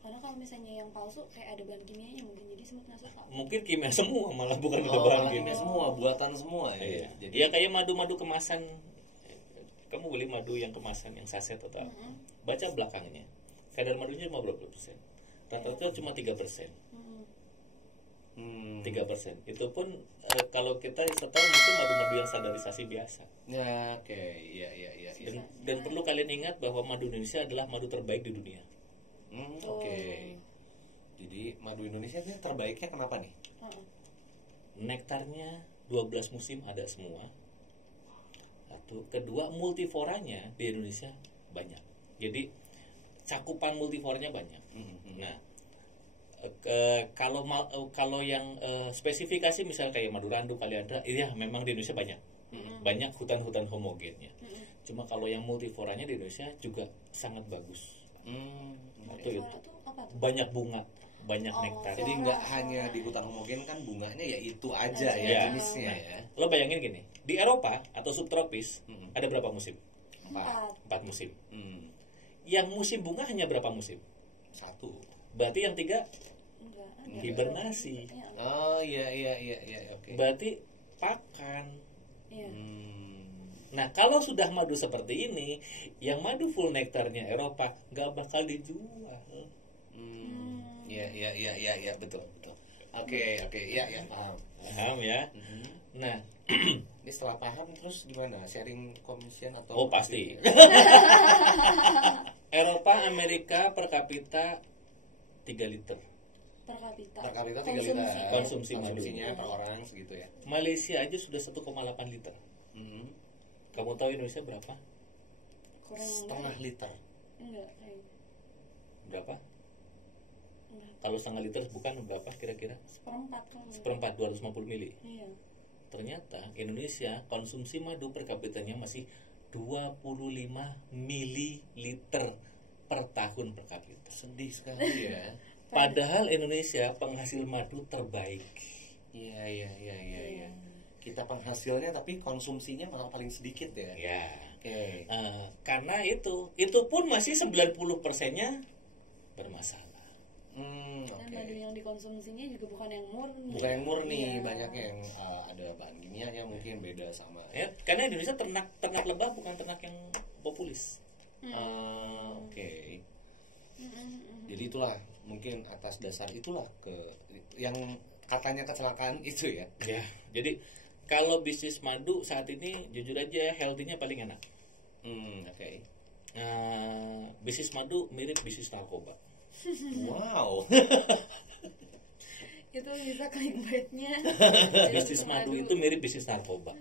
Karena kalau misalnya yang palsu kayak ada bahan kimianya mungkin, jadi semut nggak suka. Mungkin kimia semua, malah bukan ada bahan kimia semua, buatan semua ya. Iya. Jadi ya kayak madu-madu kemasan. Kamu beli madu yang kemasan, yang saset atau baca belakangnya. Kadar madunya cuma berapa persen? Rata-rata cuma 3%. 3%. Itu pun kalau kita setor mungkin madu-madu yang standarisasi biasa. Ya, oke. Iya. Dan perlu kalian ingat bahwa madu Indonesia adalah madu terbaik di dunia. Oke. Jadi madu Indonesia ini terbaiknya kenapa nih? Nektarnya 12 musim ada semua. Satu, kedua multiforanya di Indonesia banyak. Jadi cakupan multiforanya banyak. Nah, kalau yang spesifikasi misal kayak madu randu, kaliandra, iya memang di Indonesia banyak. Banyak hutan-hutan homogennya. Cuma kalau yang multiforanya di Indonesia juga sangat bagus. Itu banyak bunga, banyak nektar. Jadi nggak hanya di hutan homogen kan bunganya ya itu aja ya jenisnya ya. Lo bayangin gini, di Eropa atau subtropis ada berapa musim? 4 musim. Yang musim bunga hanya berapa musim? 1. Berarti yang 3 hibernasi. Oh iya oke. Berarti pakan. Nah kalau sudah madu seperti ini, yang madu full nektarnya Eropa nggak bakal dijual. Iya betul. Oke ya paham ya. Nah ini setelah paham terus gimana, sharing commission atau? Oh pasti. Eropa, Amerika per kapita 3 liter. Per kapita 3 liter. Konsumsinya per orang segitu ya. Malaysia aja sudah 1,8 liter. Kamu tahu Indonesia berapa? Setengah liter. Enggak. Berapa? Kalau setengah liter bukan berapa kira-kira? Seperempat 250 mili. Iya. Ternyata Indonesia konsumsi madu per kapitanya masih 25 mililiter per tahun per kapita. Sedih sekali ya. Padahal Indonesia penghasil madu terbaik. Iya. Kita penghasilnya tapi konsumsinya malah paling sedikit ya. Ya. Oke. Karena itu pun masih 90%-nya bermasalah. Dan madu yang dikonsumsinya juga bukan yang murni. Bukan yang murni, banyak yang ada bahan kimianya mungkin beda sama. Ya, karena Indonesia ternak lebah bukan ternak yang populis. Oke. Jadi itulah mungkin atas dasar itulah yang katanya kecelakaan itu ya. Ya, jadi kalau bisnis madu saat ini jujur aja healthy-nya paling enak. Oke. Bisnis madu mirip bisnis narkoba. Wow. Itu bisa clickbait-nya. Bisnis madu itu mirip bisnis narkoba.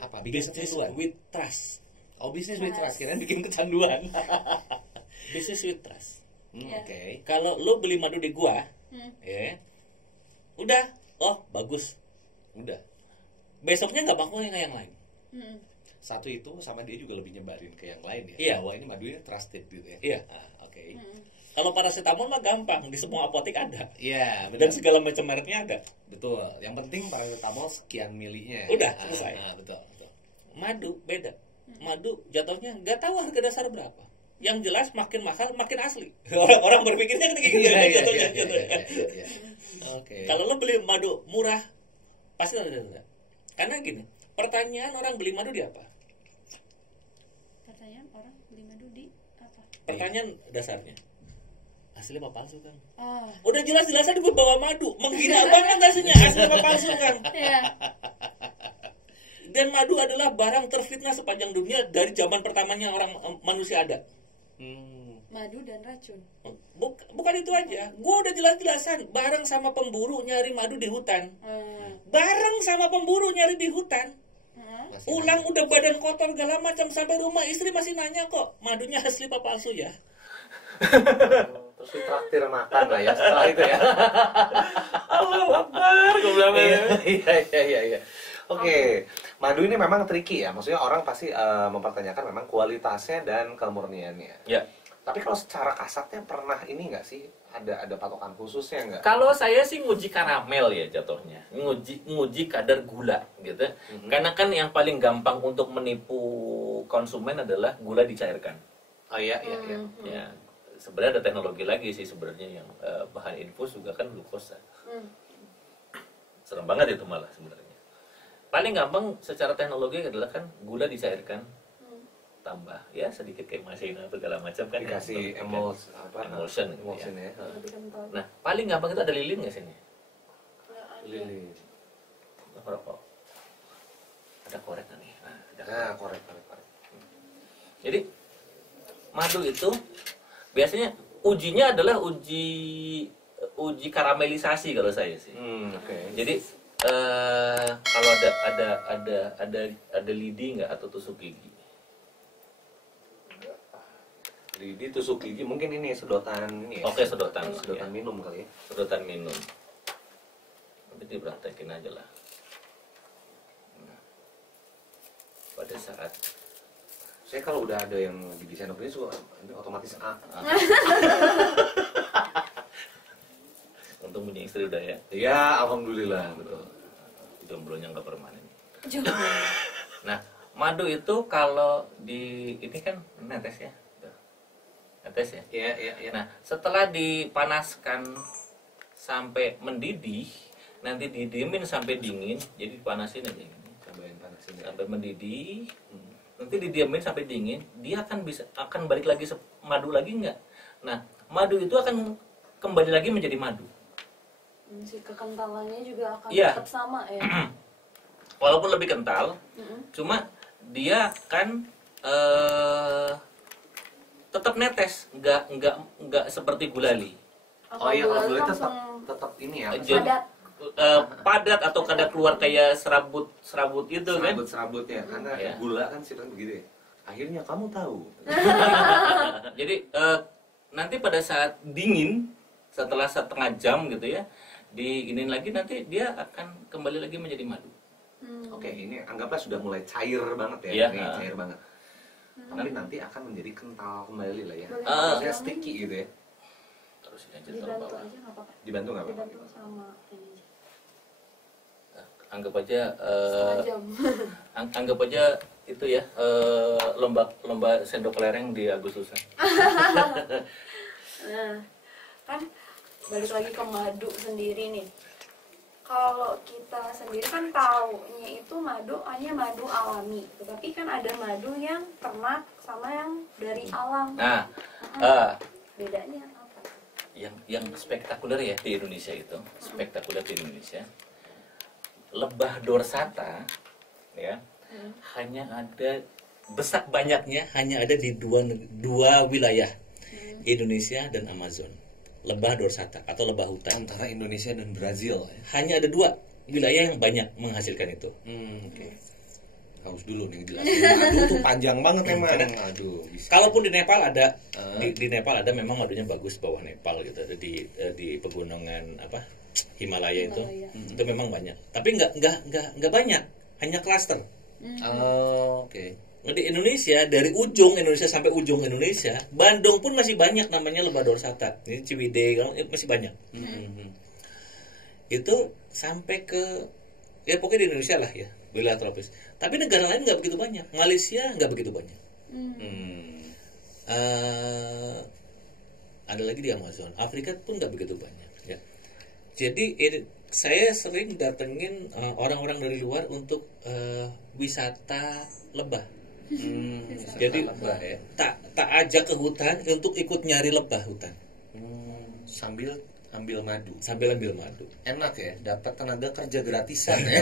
Apa? Bisnis with trust. Oh, bisnis with trust, kirain bikin kecanduan. Bisnis with trust. Oke. Kalau lo beli madu di gua, ya, udah, bagus, udah. Besoknya nggak bakal yang lain. Satu itu sama dia juga lebih nyebarin ke yang lain ya. Iya. Bahwa ini madunya trusted gitu ya. Iya. Oke. Kalau paracetamol mah gampang, di semua apotek ada. Iya. Dan segala macam mereknya ada. Betul. Yang penting paracetamol sekian milinya. Udah selesai. Betul. Madu beda. Madu jatuhnya nggak tahu harga dasar berapa. Yang jelas makin mahal makin asli. Orang berpikirnya kayak gitu. Iya. Oke. Kalau lo beli madu murah pasti ada. Karena gini, pertanyaan orang beli madu di apa? Pertanyaan orang beli madu di apa? Pertanyaan dasarnya. asli apa palsu Kang? Ah. Udah jelas-jelasan gue bawa madu, menghina banget aslinya asli apa palsu Kang? Iya. Dan madu adalah barang terfitnah sepanjang dunia dari zaman pertamanya orang manusia ada. Madu dan racun. Bukan itu aja, gue udah jelas-jelasan bareng sama pemburu nyari madu di hutan. Bareng sama pemburu nyari di hutan. Pulang udah badan kotor segala macam, sampai rumah istri masih nanya kok madunya asli apa palsu ya. Terus ditraktir makan lah ya setelah itu ya. Allahu Akbar, gue bilang. Iya. Oke, madu ini memang tricky ya. Maksudnya orang pasti mempertanyakan memang kualitasnya dan kemurniannya. Ya. Tapi kalau secara kasatnya pernah ini nggak sih? Ada patokan khususnya nggak? Kalau saya sih nguji karamel ya jatuhnya, nguji kadar gula gitu. Karena kan yang paling gampang untuk menipu konsumen adalah gula dicairkan. Oh iya. Ya, sebenarnya ada teknologi lagi sih sebenarnya yang bahan infus juga kan glukosa. Serem banget itu malah sebenarnya. Paling gampang secara teknologi adalah kan gula dicairkan, tambah ya sedikit kayak masin atau segala macam kan, dikasih emulsion gitu ya. Nah paling gampang itu ada lilin nggak sini? Lilin. Rokok. Ada korek nih. Korek. Jadi madu itu biasanya ujinya adalah uji karamelisasi kalau saya sih. Okay. Jadi kalau ada lidi nggak atau tusuk gigi? Lidi, tusuk gigi, mungkin ini sedotan ini ya. Oke, sedotan ya. Minum kali ya. Sedotan minum. Nanti dipraktekin aja lah. Nah, pada saat saya kalau udah ada yang di sendok ini suka ini otomatis A. Untung punya istri udah ya. Iya, alhamdulillah. Betul. Jomblonya nggak permanen. Jomblo. Nah, madu itu kalau di ini kan netes ya. Netes ya. Iya. Nah, setelah dipanaskan sampai mendidih, nanti didiemin sampai dingin, jadi panasin aja ini. Sampai mendidih. Nanti didiamin sampai dingin, dia akan balik lagi madu lagi enggak? Nah, madu itu akan kembali lagi menjadi madu. Si kekentalannya juga akan ya. Tetap sama ya. Walaupun lebih kental, cuma dia kan tetap netes, nggak seperti gulali. Oh iya, kalau gulali tetap ini ya. Padat atau kadang keluar kayak serabut itu kan? Serabut ya, karena gula kan sih begitu ya. Akhirnya kamu tahu. Jadi nanti pada saat dingin, setelah setengah jam gitu ya, diinin lagi nanti dia akan kembali lagi menjadi madu. Oke, ini anggaplah sudah mulai cair banget ya, ini cair banget. Tapi nanti akan menjadi kental kembali lah ya. Maksudnya sticky gitu ya. Terus dibantu aja nggak apa-apa. Dibantu nggak apa-apa. Dibantu sama ini. Anggap aja jam. anggap aja itu ya lomba sendok kelereng di Agustusan. Nah, kan balik lagi ke madu sendiri nih. Kalau kita sendiri kan taunya itu madu hanya madu alami, tetapi kan ada madu yang ternak sama yang dari alam. Nah, bedanya apa? Yang spektakuler ya di Indonesia itu, lebah dorsata ya, hanya ada banyaknya hanya ada di dua wilayah, Indonesia dan Amazon. Lebah dorsata atau lebah hutan antara Indonesia dan Brazil ya? Hanya ada dua wilayah yang banyak menghasilkan itu. Harus dulu nih jelasin. Madu tuh panjang banget memang. Kalaupun di Nepal ada, di Nepal ada memang madunya bagus bawah Nepal gitu, di pegunungan Himalaya itu memang banyak. Tapi nggak banyak, hanya klaster. Oke. Di Indonesia, dari ujung Indonesia sampai ujung Indonesia, Bandung pun masih banyak namanya lebah dorsata. Ini Ciwidey masih banyak. Itu sampai ke pokoknya di Indonesia lah ya, wilayah tropis. Tapi negara lain nggak begitu banyak. Malaysia nggak begitu banyak. Ada lagi di Amazon. Afrika pun nggak begitu banyak. Ya. Jadi saya sering datengin orang-orang dari luar untuk wisata lebah. Jadi lebah ya. Tak ajak ke hutan untuk ikut nyari lebah hutan. sambil ambil madu. Enak ya, dapat tenaga kerja gratisan ya.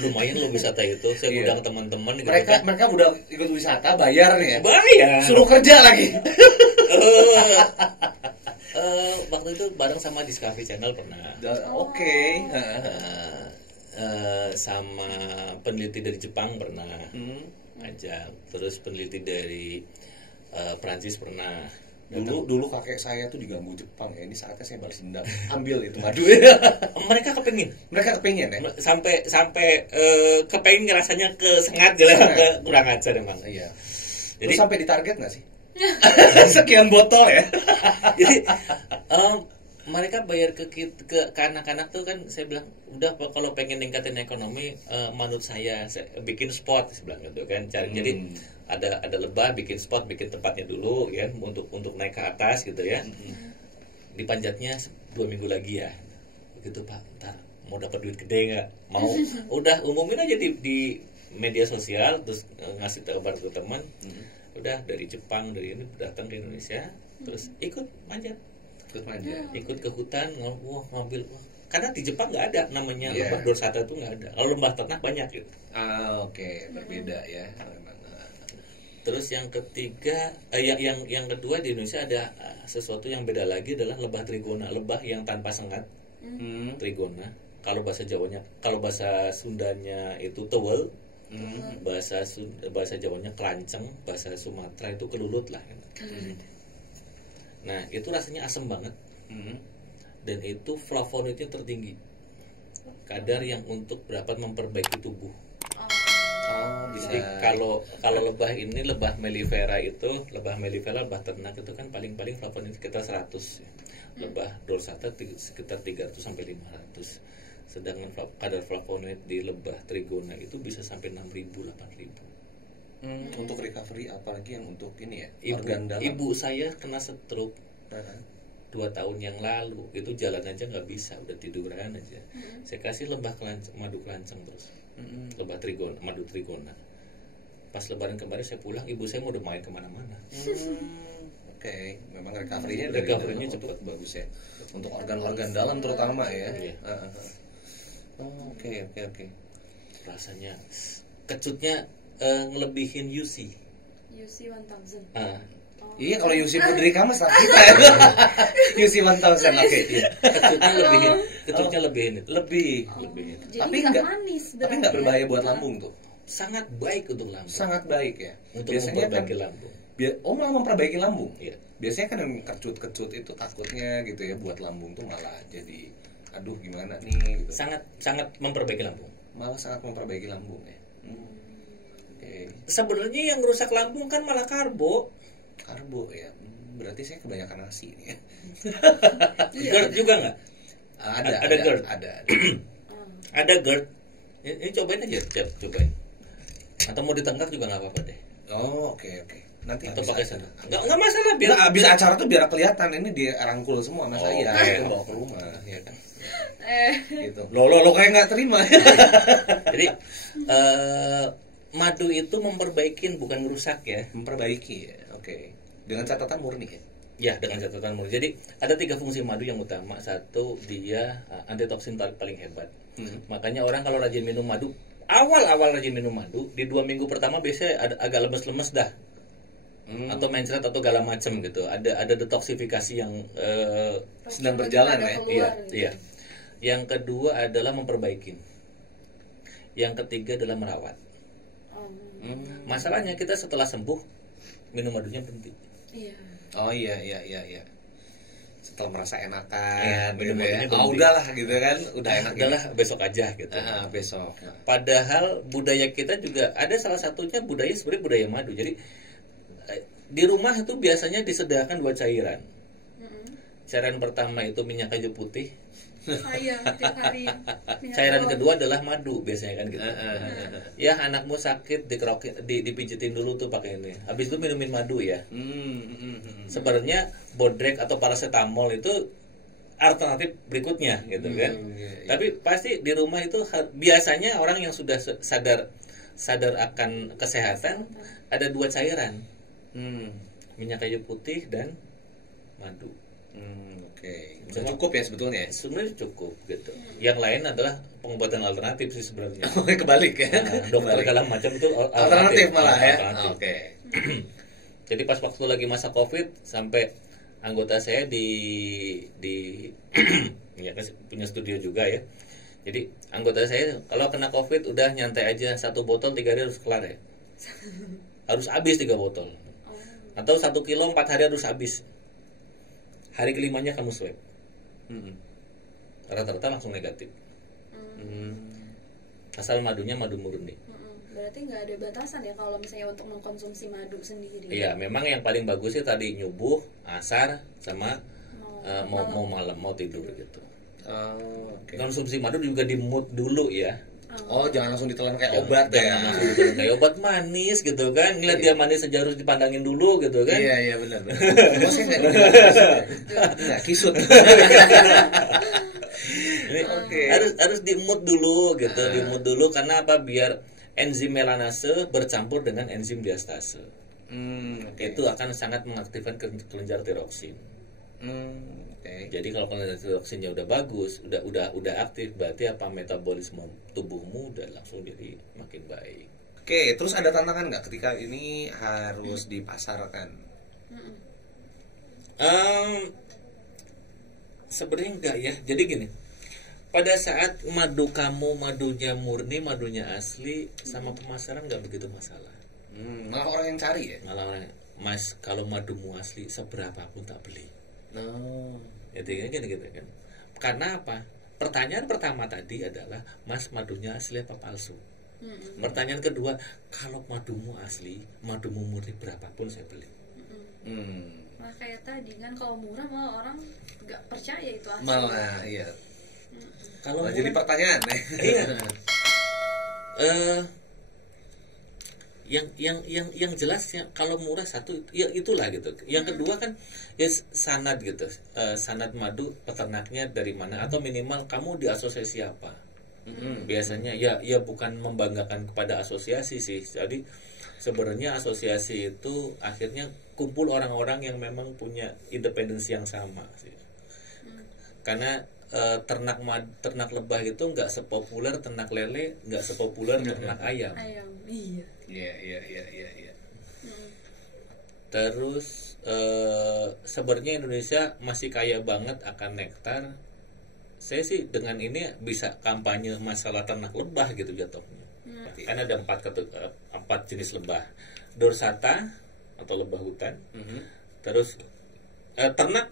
Lumayan lo wisata itu. Saya undang teman-teman gitu mereka udah ikut wisata bayar nih ya. Bayar. Suruh kerja lagi. Waktu itu bareng sama Discovery Channel pernah. Oke. Sama peneliti dari Jepang pernah ngajak. Terus peneliti dari Prancis pernah. Dulu kakek saya tuh diganggu Jepang ya. Ini saatnya saya balas dendam. Ambil itu madu. Mereka kepengin ya. Sampai kepengin rasanya kesengat jelas kurang ajar emang. Iya. Jadi sampai ditarget nggak sih? Sekian botol ya. Jadi mereka bayar ke anak-anak tuh kan, saya bilang udah kalau pengen ningkatin ekonomi, menurut saya bikin spot, saya bilang gitu kan. Jadi ada lebah, bikin spot, bikin tempatnya dulu ya untuk naik ke atas gitu ya. Dipanjatnya 2 minggu lagi ya. Begitu Pak, ntar mau dapat duit gede nggak? Mau udah umumin aja di media sosial, terus ngasih tahu ke teman. Udah dari Jepang dari ini datang ke Indonesia, terus ikut manjat. Ikut ke hutan, ngambil. Karena di Jepang nggak ada namanya lembah Dorsata itu nggak ada. Kalau lembah ternak banyak gitu. Oke, berbeda ya. Terus yang ketiga, yang kedua di Indonesia ada sesuatu yang beda lagi adalah lebah trigona, lebah yang tanpa sengat. Trigona. Kalau bahasa Jawanya, kalau bahasa Sundanya itu tewel. Bahasa Jawanya kelanceng, bahasa Sumatera itu kelulut lah. Nah itu rasanya asam banget, dan itu flavonoidnya tertinggi, kadar yang untuk dapat memperbaiki tubuh. Jadi kalau lebah ini, lebah mellifera itu, lebah ternak itu kan paling flavonoid sekitar 100 ya. Lebah dorsata sekitar 300 sampai 500. Sedangkan kadar flavonoid di lebah trigona itu bisa sampai 6.000, 8.000. Untuk recovery, apalagi yang untuk ini ya, organ dalam. Ibu saya kena stroke 2 tahun yang lalu, itu jalan aja nggak bisa, udah tiduran aja. Saya kasih madu kelanceng terus, lebah trigona, madu trigona. Pas lebaran kemarin saya pulang, ibu saya mau udah main kemana-mana. Oke, memang recovery-nya cepat, bagus ya. Untuk organ-organ dalam terutama ya. Oke. Rasanya kecutnya ngelebihin UC 1000. Iya, kalau UC dari kamu saat kita ya. UC 1000 oke. Kecutnya lebihin. Tapi enggak berbahaya buat lambung tuh. Sangat baik untuk lambung. Sangat baik ya. Untuk memperbaiki lambung. Malah memperbaiki lambung. Iya. Biasanya kan yang kecut-kecut itu takutnya gitu ya, buat lambung tuh malah jadi aduh gimana nih gitu. Sangat memperbaiki lambung. Malah sangat memperbaiki lambung ya. Sebenarnya yang rusak lambung kan malah karbo ya. Berarti saya kebanyakan nasi nih ya. GERD juga nggak? Ada GERD. Ada GERD. Ini cobain aja, cobain. Atau mau ditengkak juga nggak apa-apa deh. Oke. Nanti atau pakai sana. Nggak masalah, biar habis acara tuh biar kelihatan ini dia rangkul semua sama saya. Itu bawa ke rumah ya kan. Gitu. Lo kayak nggak terima. Jadi madu itu memperbaiki, bukan merusak ya. Memperbaiki ya. Oke. Dengan catatan murni ya. Ya, dengan catatan murni. Jadi ada 3 fungsi madu yang utama. 1, dia antitoksin paling hebat. Makanya orang kalau rajin minum madu, awal rajin minum madu, di 2 minggu pertama biasanya agak lemes-lemes dah. Atau mencret atau segala macam gitu. Ada detoksifikasi yang sedang berjalan ya. Iya. Yang kedua adalah memperbaiki. Yang ketiga adalah merawat. Masalahnya kita setelah sembuh minum madunya berhenti. Iya. Oh iya. Setelah merasa enakan, minum madunya udahlah gitu kan, udah enak. Udahlah besok aja gitu. Besok. Padahal budaya kita juga ada, salah satunya sebenarnya budaya madu. Jadi di rumah itu biasanya disediakan 2 cairan. Cairan pertama itu minyak kayu putih. Saya tiap hari. Cairan kedua adalah madu biasanya kan gitu. Ya anakmu sakit dipijitin dulu tuh pakai ini. Habis itu minumin madu ya. Sebenarnya bodrek atau paracetamol itu alternatif berikutnya gitu kan. Tapi pasti di rumah itu biasanya orang yang sudah sadar akan kesehatan ada 2 cairan. Minyak kayu putih dan madu. Oke. Cukup ya sebetulnya. Sebenarnya cukup gitu. Yang lain adalah pengobatan alternatif sih sebenarnya. Kebalik ya. Dokter segala macam itu alternatif malah ya. Oke. Jadi pas waktu lagi masa COVID sampai anggota saya di ya kan punya studio juga ya. Jadi anggota saya kalau kena COVID udah nyantai aja 1 botol 3 hari harus kelar ya. Harus habis 3 botol. Atau 1 kilo 4 hari harus habis. Hari kelimanya kamu swab. Rata-rata langsung negatif. Asal madunya madu murni. Berarti nggak ada batasan ya kalau misalnya untuk mengkonsumsi madu sendiri? Iya, memang yang paling bagus sih tadi nyubuh, asar, sama mau malam, mau tidur gitu. Okay. Konsumsi madu juga di mood dulu ya. Jangan langsung ditelan kayak obat ya. Kayak obat manis gitu kan. Ngeliat dia manis aja harus dipandangin dulu gitu kan. Iya benar. Maksudnya nggak kisut. Harus di mood dulu gitu, di mood dulu karena apa? Biar enzim melanase bercampur dengan enzim diastase. Itu akan sangat mengaktifkan kelenjar tiroksin. Jadi kalau kelenjar tiroksinnya udah bagus, udah aktif, berarti apa metabolisme tubuhmu udah langsung jadi makin baik. Oke, terus ada tantangan nggak ketika ini harus dipasarkan? Sebenarnya enggak ya. Jadi gini, pada saat madu kamu madunya murni, madunya asli, sama pemasaran nggak begitu masalah. Malah orang yang cari ya? Malah orang, Mas, kalau madumu asli seberapa pun tak beli. Jadi gitu kan. Karena apa? Pertanyaan pertama tadi adalah, Mas, madunya asli apa palsu? Pertanyaan kedua, kalau madumu asli, madumu murni berapapun saya beli. Nah kayak tadi kan kalau murah malah orang nggak percaya itu asli. Malah iya. Kalau jadi pertanyaan iya. Yang jelas ya kalau murah satu ya itulah gitu. Yang kedua kan ya sanad gitu. Sanad madu peternaknya dari mana atau minimal kamu di asosiasi apa. Biasanya ya bukan membanggakan kepada asosiasi sih. Jadi sebenarnya asosiasi itu akhirnya kumpul orang-orang yang memang punya independensi yang sama sih. Karena ternak lebah itu nggak sepopuler ternak lele, nggak sepopuler ternak ayam. Iya. Terus sebenarnya Indonesia masih kaya banget akan nektar. Saya sih dengan ini bisa kampanye masalah ternak lebah gitu jatuhnya. Kan ada 4 jenis lebah. Dorsata atau lebah hutan. Terus ternak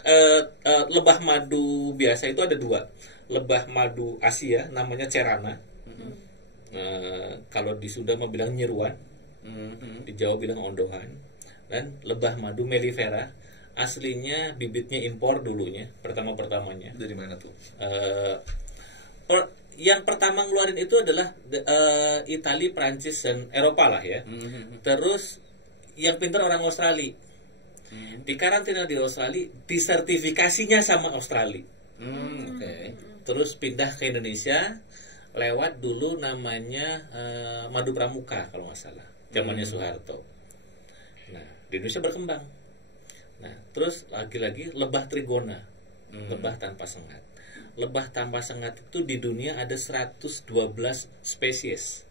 lebah madu biasa itu ada 2. Lebah madu Asia namanya Cerana. Kalau di Sunda mah bilang nyeruan. Di Jawa bilang ondohan. Dan lebah madu mellifera aslinya bibitnya impor dulunya, pertamanya. Dari mana tuh? Yang pertama ngeluarin itu adalah Italia, Prancis dan Eropa lah ya. Terus yang pintar orang Australia. Di karantina di Australia, disertifikasinya sama Australia. Terus pindah ke Indonesia lewat dulu namanya Madu Pramuka kalau nggak salah, zamannya Soeharto. Nah, di Indonesia berkembang. Nah, terus lagi-lagi lebah trigona, lebah tanpa sengat. Lebah tanpa sengat itu di dunia ada 112 spesies.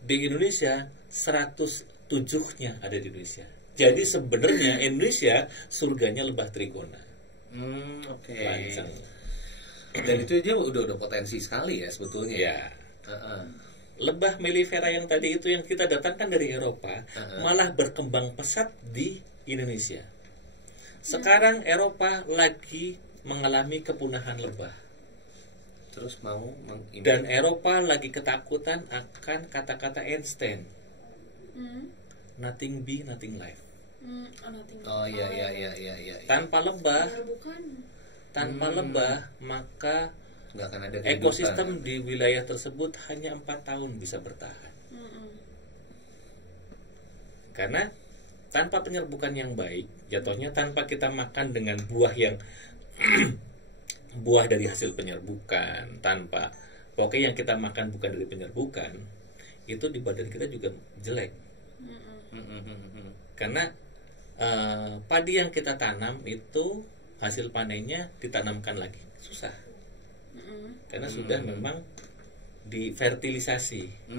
Di Indonesia 107-nya ada di Indonesia. Jadi sebenarnya Indonesia surganya lebah trigona. Lancang. Dan itu dia udah potensi sekali ya sebetulnya. Ya. Lebah mellifera yang tadi itu yang kita datangkan dari Eropa malah berkembang pesat di Indonesia. Sekarang Eropa lagi mengalami kepunahan lebah. Terus mau dan Eropa lagi ketakutan akan kata-kata Einstein. Nothing be, nothing life. Iya. Tanpa lebah, maka nggak akan ada ekosistem di wilayah tersebut hanya 4 tahun bisa bertahan. Karena tanpa penyerbukan yang baik, jatuhnya tanpa kita makan dengan buah yang buah dari hasil penyerbukan, tanpa pokoknya yang kita makan bukan dari penyerbukan, itu di badan kita juga jelek. Karena padi yang kita tanam itu hasil panennya ditanamkan lagi susah. Karena sudah memang difertilisasi.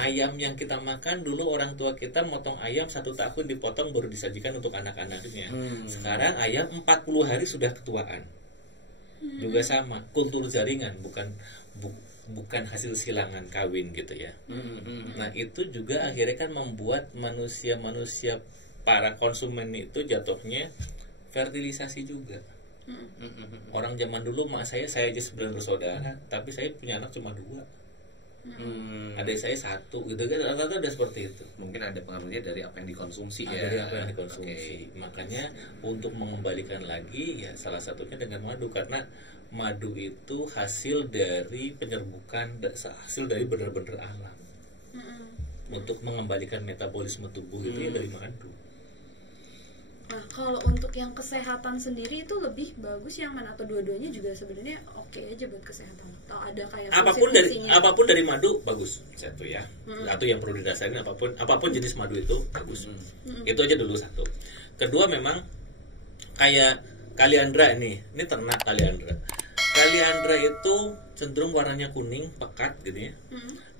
Ayam yang kita makan dulu orang tua kita motong ayam 1 tahun dipotong baru disajikan untuk anak-anaknya. Sekarang ayam 40 hari sudah ketuaan. Juga sama, kultur jaringan bukan hasil silangan kawin gitu ya. Nah itu juga akhirnya kan membuat manusia para konsumen itu jatuhnya fertilisasi juga. Orang zaman dulu mak saya aja 9 bersaudara, tapi saya punya anak cuma 2. Adik saya 1 gitu kan, rata-rata udah seperti itu. Mungkin ada pengaruhnya dari apa yang dikonsumsi ya. Dari apa yang dikonsumsi. Makanya untuk mengembalikan lagi ya salah satunya dengan madu, karena madu itu hasil dari penyerbukan, hasil dari benar-benar alam. Untuk mengembalikan metabolisme tubuh itu ya dari madu. Nah, kalau untuk yang kesehatan sendiri itu lebih bagus yang mana, atau dua-duanya juga sebenarnya oke aja buat kesehatan? Atau ada kayak apapun dari madu bagus satu ya. Satu yang perlu didasarin apapun jenis madu itu bagus. Itu aja dulu satu. Kedua memang kayak kaliandra ini ternak kaliandra. Kaliandra itu cenderung warnanya kuning pekat gitu ya.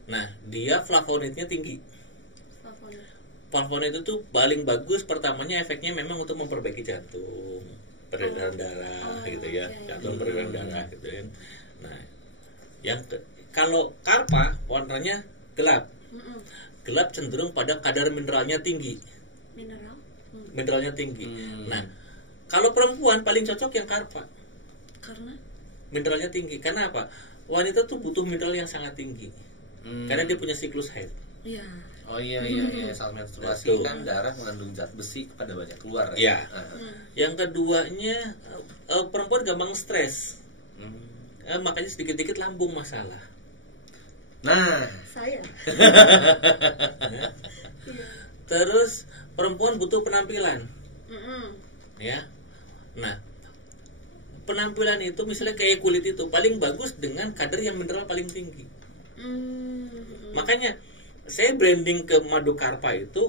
Nah, dia flavonoidnya tinggi. Flavonoid itu paling bagus, pertamanya efeknya memang untuk memperbaiki jantung, peredaran darah gitu ya, jantung peredaran darah gitu ya. Nah, kalau karpa warnanya gelap. Gelap cenderung pada kadar mineralnya tinggi. Mineralnya tinggi. Nah, kalau perempuan paling cocok yang karpa. Karena mineralnya tinggi. Karena apa? Wanita tuh butuh mineral yang sangat tinggi. Karena dia punya siklus haid. Iya. Oh iya, saat menstruasi kan darah mengandung zat besi pada banyak keluar ya. Yang keduanya perempuan gampang stres. Makanya sedikit-sedikit lambung masalah. Nah, saya. Terus perempuan butuh penampilan. Ya. Nah, penampilan itu misalnya kayak kulit itu paling bagus dengan kadar yang mineral paling tinggi. Makanya saya branding ke madu karpa itu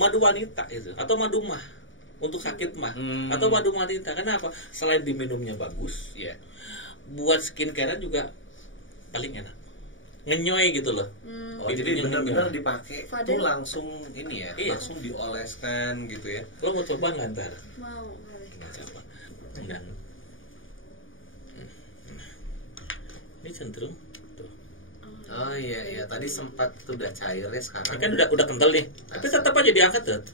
madu wanita itu, atau madu mah untuk sakit mah, atau madu wanita. Kenapa? Selain diminumnya bagus, ya, buat skincare juga paling enak, ngenyoy gitu loh. Oh, jadi benar-benar dipakai tuh langsung ini ya, langsung dioleskan gitu ya. Lo mau coba nggak ntar? Mau. Coba. Nah. Ini cenderung. Oh iya, tadi sempat tuh udah cairnya, sekarang kan udah kental nih. Tapi tetap aja diangkat tuh.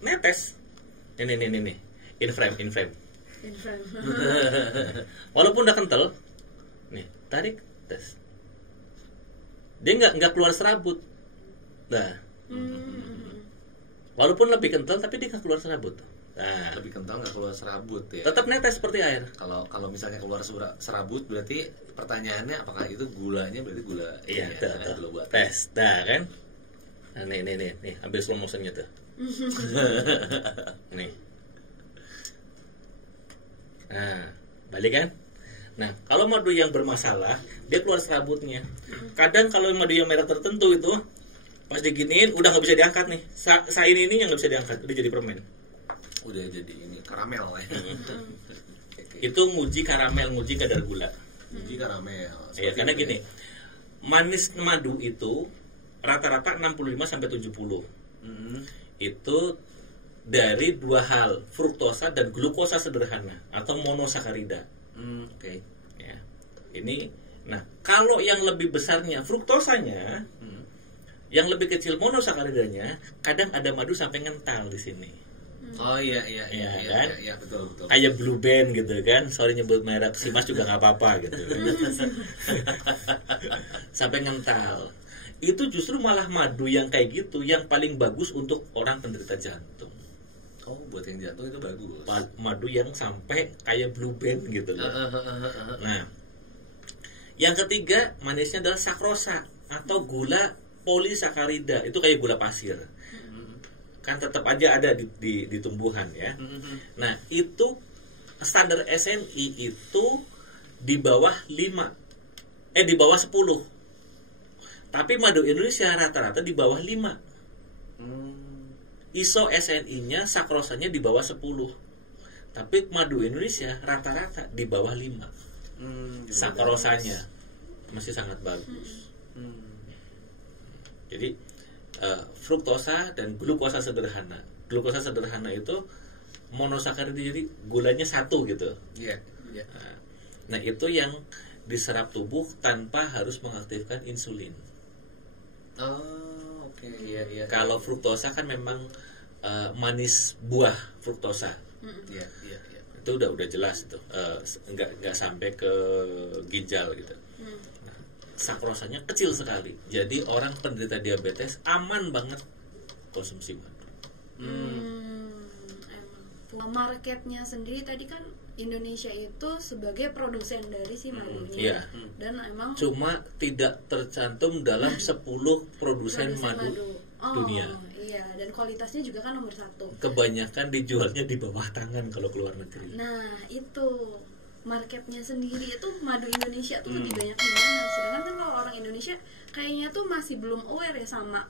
Netes. Ini. In frame. Walaupun udah kental. Nih, tarik, tes. Dia nggak keluar serabut. Nah. Walaupun lebih kental tapi dia nggak keluar serabut. Nah, lebih kental nggak keluar serabut ya. Tetap netes seperti air. Kalau misalnya keluar serabut, berarti pertanyaannya apakah itu gulanya, berarti gula. Iya, gula buat tes. Dah kan. Nah, nih, ambil slow motionnya tuh. Nih. Nah, balik kan? Nah, kalau madu yang bermasalah, dia keluar serabutnya. Kadang kalau madu yang merek tertentu itu pas diginiin udah nggak bisa diangkat nih. Ini yang nggak bisa diangkat, udah jadi permen. Udah jadi ini karamel ya. Itu nguji karamel, nguji kadar gula. Nguji karamel. Ya, karena gini, manis madu itu rata-rata 65 sampai 70. Itu dari 2 hal, fruktosa dan glukosa sederhana atau monosakarida. Oke. Ya. Ini, nah, kalau yang lebih besarnya fruktosanya, yang lebih kecil monosakaridanya, kadang ada madu sampai ngental di sini. Oh iya kan? Iya, betul. Kayak Blue Band gitu kan, sorry nyebut merek, si Mas juga nggak apa-apa gitu. Sampai ngental. Itu justru malah madu yang kayak gitu yang paling bagus untuk orang penderita jantung. Oh, buat yang jantung itu bagus. Madu yang sampai kayak Blue Band gitu loh. Nah, yang ketiga manisnya adalah sakrosa atau gula polisakarida. Itu kayak gula pasir. Kan tetap aja ada di tumbuhan ya. Nah, itu standar SNI itu di bawah 5. Di bawah 10. Tapi madu Indonesia rata-rata di bawah 5. ISO SNI-nya sakrosanya di bawah 10. Tapi madu Indonesia rata-rata di bawah 5. Sakarosanya masih sangat bagus. Jadi fruktosa dan glukosa sederhana. Glukosa sederhana itu monosakarida, jadi gulanya 1 gitu. Nah, itu yang diserap tubuh tanpa harus mengaktifkan insulin. Kalau fruktosa kan memang manis buah fruktosa. Itu udah jelas itu. Nggak sampai ke ginjal gitu. Nah, sakrosanya kecil sekali. Jadi orang penderita diabetes aman banget konsumsi madu. Marketnya sendiri tadi kan Indonesia itu sebagai produsen dari si madunya, dan emang cuma tidak tercantum dalam 10 produsen madu dunia. Iya, dan kualitasnya juga kan nomor 1. Kebanyakan dijualnya di bawah tangan kalau keluar negeri. Nah, itu marketnya sendiri itu madu Indonesia tuh lebih banyak di mana? Sedangkan kan kalau orang Indonesia kayaknya tuh masih belum aware ya sama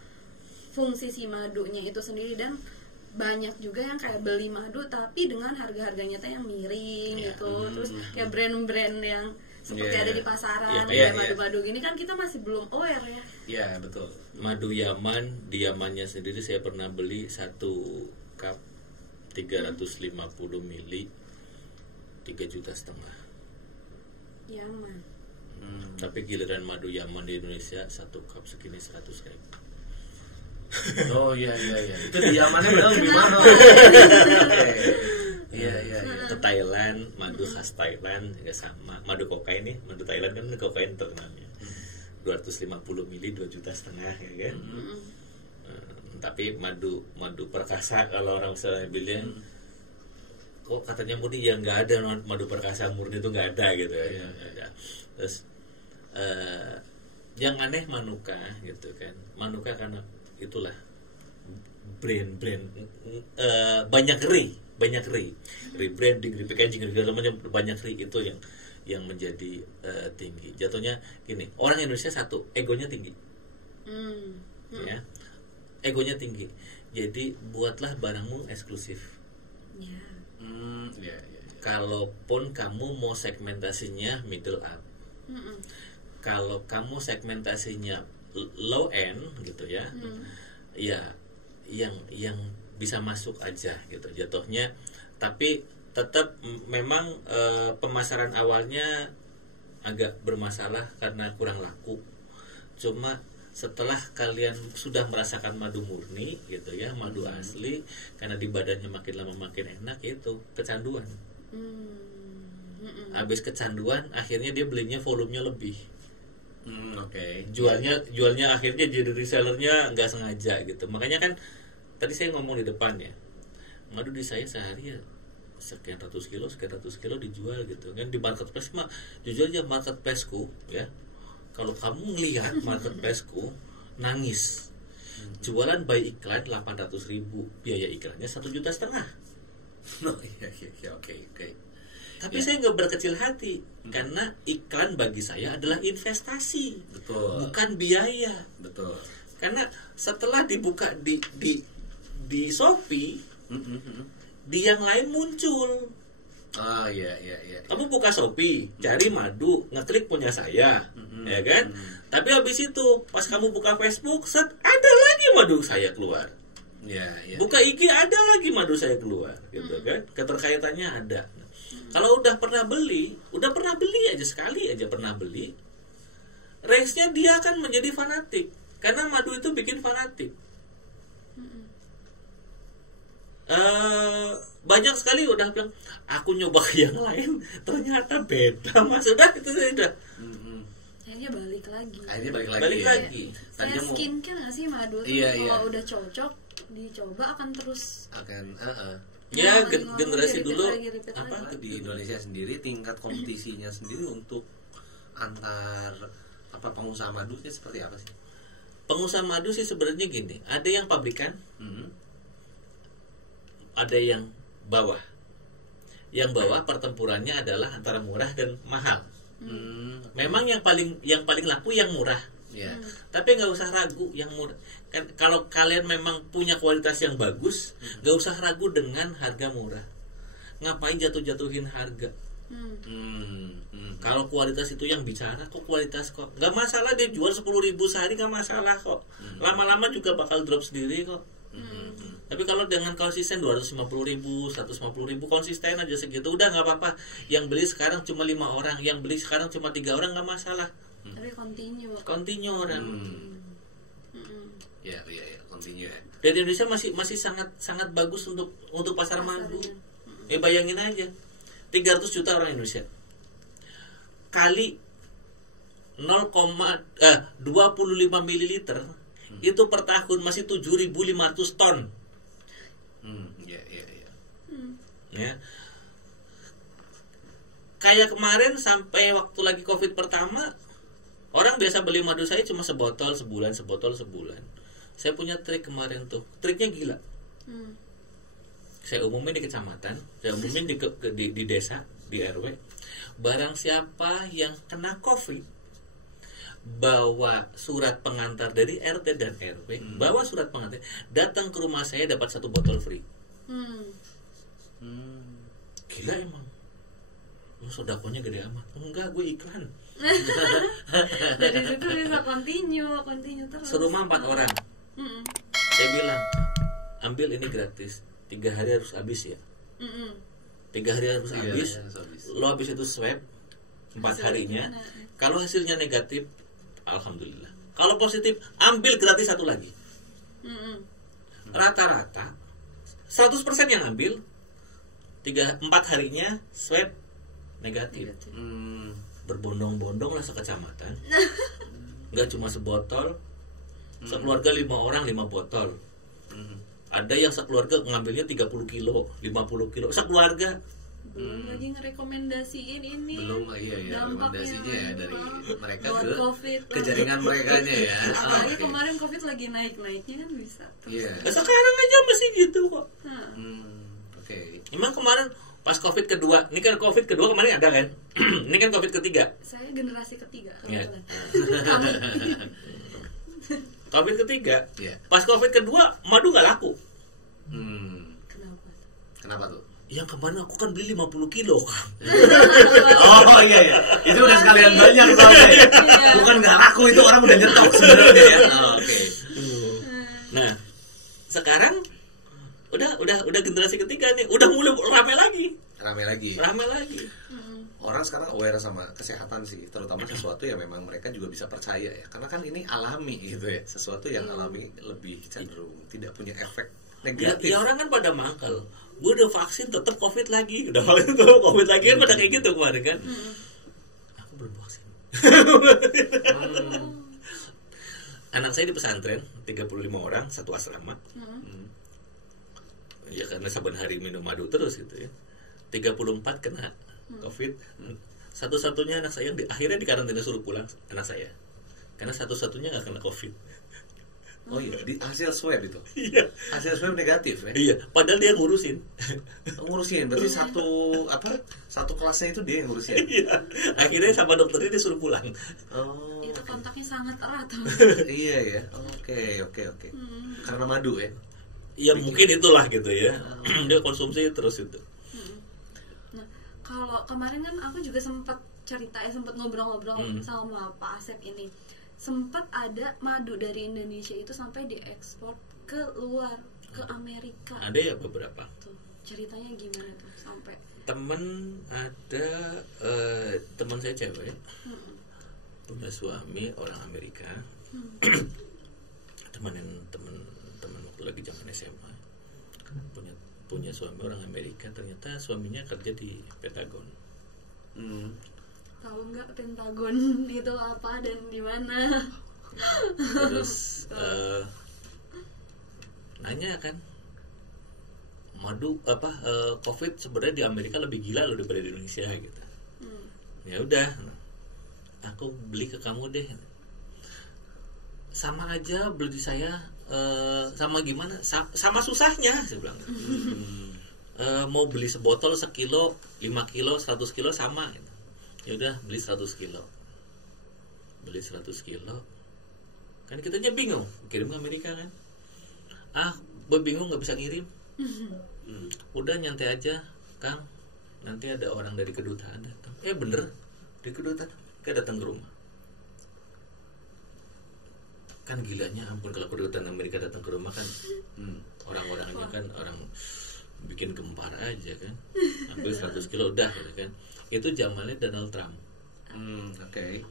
fungsi si madunya itu sendiri, dan banyak juga yang kayak beli madu tapi dengan harga-harganya tuh yang miring gitu. Terus kayak brand-brand yang seperti ada di pasaran, kayak madu-madu gini kan kita masih belum aware ya. Iya, betul. Madu Yaman, di Yamannya sendiri saya pernah beli 1 cup 350 mili 3,5 juta. Yaman. Tapi giliran madu Yaman di Indonesia 1 cup segini 100.000. Oh iya. Itu di Yamannya padahal lebih mahal. Iya. Ke Thailand, madu khas Thailand juga sama. Madu kokain nih, madu Thailand kan kokain terkenalnya. 250 mili 2,5 juta ya kan. Tapi madu perkasa kalau orang misalnya bilang kok katanya murni, ya nggak ada madu perkasa murni, itu nggak ada gitu ya. Terus yang aneh Manuka gitu kan. Manuka karena itulah brand banyak rebranding, repackaging, segala macam, banyak itu yang menjadi tinggi. Jatuhnya gini, orang Indonesia satu, egonya tinggi. Ya. Egonya tinggi. Jadi buatlah barangmu eksklusif. Kalaupun kamu mau segmentasinya middle up. Kalau kamu segmentasinya low end gitu ya, ya yang bisa masuk aja gitu jatuhnya. Tapi tetap memang pemasaran awalnya agak bermasalah karena kurang laku. Cuma setelah kalian sudah merasakan madu murni gitu ya, madu asli, karena di badannya makin lama makin enak, itu kecanduan. Habis kecanduan akhirnya dia belinya volumenya lebih. Jualnya akhirnya jadi resellernya nggak sengaja gitu. Makanya kan tadi saya ngomong di depan ya, madu di saya sehari ya sekian ratus kilo dijual gitu kan. Di marketplace mah jujur aja, marketplaceku ya, kalau kamu ngelihat marketplaceku nangis. Jualan by iklan 800.000, biaya iklannya 1,5 juta. Oke. Tapi saya nggak berkecil hati, karena iklan bagi saya adalah investasi, bukan biaya. Betul. Karena setelah dibuka di Shopee, di yang lain muncul. Iya. Kamu buka Shopee, cari madu, ngeklik punya saya, ya kan? Tapi habis itu pas kamu buka Facebook, ada lagi madu saya keluar. Buka IG, ada lagi madu saya keluar, gitu kan? Keterkaitannya ada. Kalau udah pernah beli aja, sekali aja pernah beli, range-nya dia akan menjadi fanatik, karena madu itu bikin fanatik. Banyak sekali udah bilang, aku nyoba yang lain ternyata beda, mas. Udah itu sudah. Akhirnya balik lagi. Balik lagi. Kayak skincare nggak sih madu? Kalau udah cocok, dicoba akan terus. Ya, generasi dulu apa di Indonesia sendiri tingkat kompetisinya sendiri untuk antar pengusaha madu seperti apa sih? Pengusaha madu sih sebenarnya gini, ada yang pabrikan, ada yang bawah. Yang bawah pertempurannya adalah antara murah dan mahal. Memang yang paling laku yang murah. Tapi nggak usah ragu yang murah. Kan kalau kalian memang punya kualitas yang bagus, nggak usah ragu dengan harga murah. ngapain jatuhin harga? Kalau kualitas itu yang bicara, kok kualitas kok nggak masalah, dia jual 10.000 sehari nggak masalah kok. Lama-lama juga bakal drop sendiri kok. Tapi kalau dengan konsisten 250.000, 150.000, konsisten aja segitu, udah nggak apa-apa. Yang beli sekarang cuma 5 orang, yang beli sekarang cuma 3 orang, nggak masalah. Tapi continue orang. Ya, continue. Dan Indonesia masih sangat bagus untuk pasar madu. Bayangin aja, 300 juta orang Indonesia kali 0,25 mililiter itu per tahun masih 7.500 ton. Ya. Kayak kemarin sampai waktu lagi Covid pertama, orang biasa beli madu saya cuma sebotol sebulan. Saya punya trik kemarin tuh, triknya gila. Saya umumin di kecamatan, saya umumin di desa, di RW. Barang siapa yang kena Covid, bawa surat pengantar dari RT dan RW, bawa surat pengantar, datang ke rumah saya dapat 1 botol free. Gila emang. Sodakonya gede amat. Enggak, gue iklan. Dari situ bisa continue terus. Serumah 4 orang. Saya bilang, ambil ini gratis. 3 hari harus habis ya. 3 hari harus habis. Lo habis itu swab 4 harinya. Kalau hasilnya negatif, alhamdulillah. Kalau positif, ambil gratis 1 lagi. Rata-rata 100% yang ambil 4 harinya swab negatif. Berbondong-bondong lah sekecamatan. Nggak cuma sebotol, sekeluarga 5 orang 5 botol. Ada yang sekeluarga ngambilnya 30 kilo, 50 kilo sekeluarga. Belum lagi ngerekomendasiin ini. Belum, iya rekomendasinya ya dari mereka ke COVID, jaringan mereka ya. Apalagi kemarin COVID lagi naik-naiknya kan bisa. Iya. Sekarang aja masih gitu kok. Oke. Emang kemarin pas Covid kedua, ini kan Covid kedua kemarin ada kan? Ini kan Covid ketiga. Saya generasi ketiga. Ya. Covid ketiga, pas Covid kedua madu nggak laku. Kenapa tuh? Yang kemarin aku kan beli 50 kilo. Oh iya, itu udah sekalian banyak soalnya. Bukan nggak laku, itu orang udah nyetok sebenarnya ya. Oke. Nah, sekarang udah generasi ketiga nih, udah mulai rame lagi. Orang sekarang aware sama kesehatan sih, terutama sesuatu yang memang mereka juga bisa percaya ya, karena kan ini alami gitu ya, sesuatu yang alami lebih cenderung tidak punya efek negatif. Ya orang kan pada mangkel, gue udah vaksin tetap Covid lagi kan pada kayak gitu kemarin kan. Aku belum vaksin. Anak saya di pesantren 35 orang, 1 asrama. Ya karena saban hari minum madu terus gitu ya. 34 kena Covid. Satu-satunya anak saya akhirnya dikarantina, suruh pulang anak saya. Karena satu-satunya nggak kena Covid. Oh iya, di hasil swab itu. Iya. Hasil swab negatif ya. Iya, padahal dia ngurusin. Berarti satu kelasnya itu dia yang ngurusin. Iya. Akhirnya sama dokternya disuruh pulang. Oh. Itu kontaknya sangat erat. Iya ya. Oke. Karena madu ya. Ya mungkin itulah gitu ya. Dia konsumsi terus itu. Nah, kalau kemarin kan aku juga sempat ngobrol-ngobrol sama Pak Asep ini. Sempat ada madu dari Indonesia itu sampai diekspor ke luar, ke Amerika. Ada ya beberapa. Tuh, ceritanya gimana tuh sampai? Temen saya cewek, punya suami orang Amerika. temen waktu lagi zaman SMA, punya suami orang Amerika. Ternyata suaminya kerja di Pentagon. Tahu nggak Pentagon itu apa dan di mana? Terus nanya kan, madu Covid sebenarnya di Amerika lebih gila loh daripada di Indonesia gitu. Ya udah, aku beli ke kamu deh. Sama aja beli di saya, sama gimana? Sama susahnya, saya bilang. Mau beli sebotol sekilo, 5 kilo, 100 kilo sama gitu. Ya udah beli 100 kilo. Kan kita aja bingung, kirim ke Amerika kan. Bingung nggak bisa ngirim. Udah nyantai aja, Kang. nanti ada orang dari kedutaan datang. Bener, dari kedutaan kayak datang ke rumah. Kan gilanya ampun kalau kedutaan Amerika datang ke rumah kan, orang-orangnya kan orang bikin gempar aja kan, ambil 100 kilo udah gitu kan. Itu zamannya Donald Trump. Oke.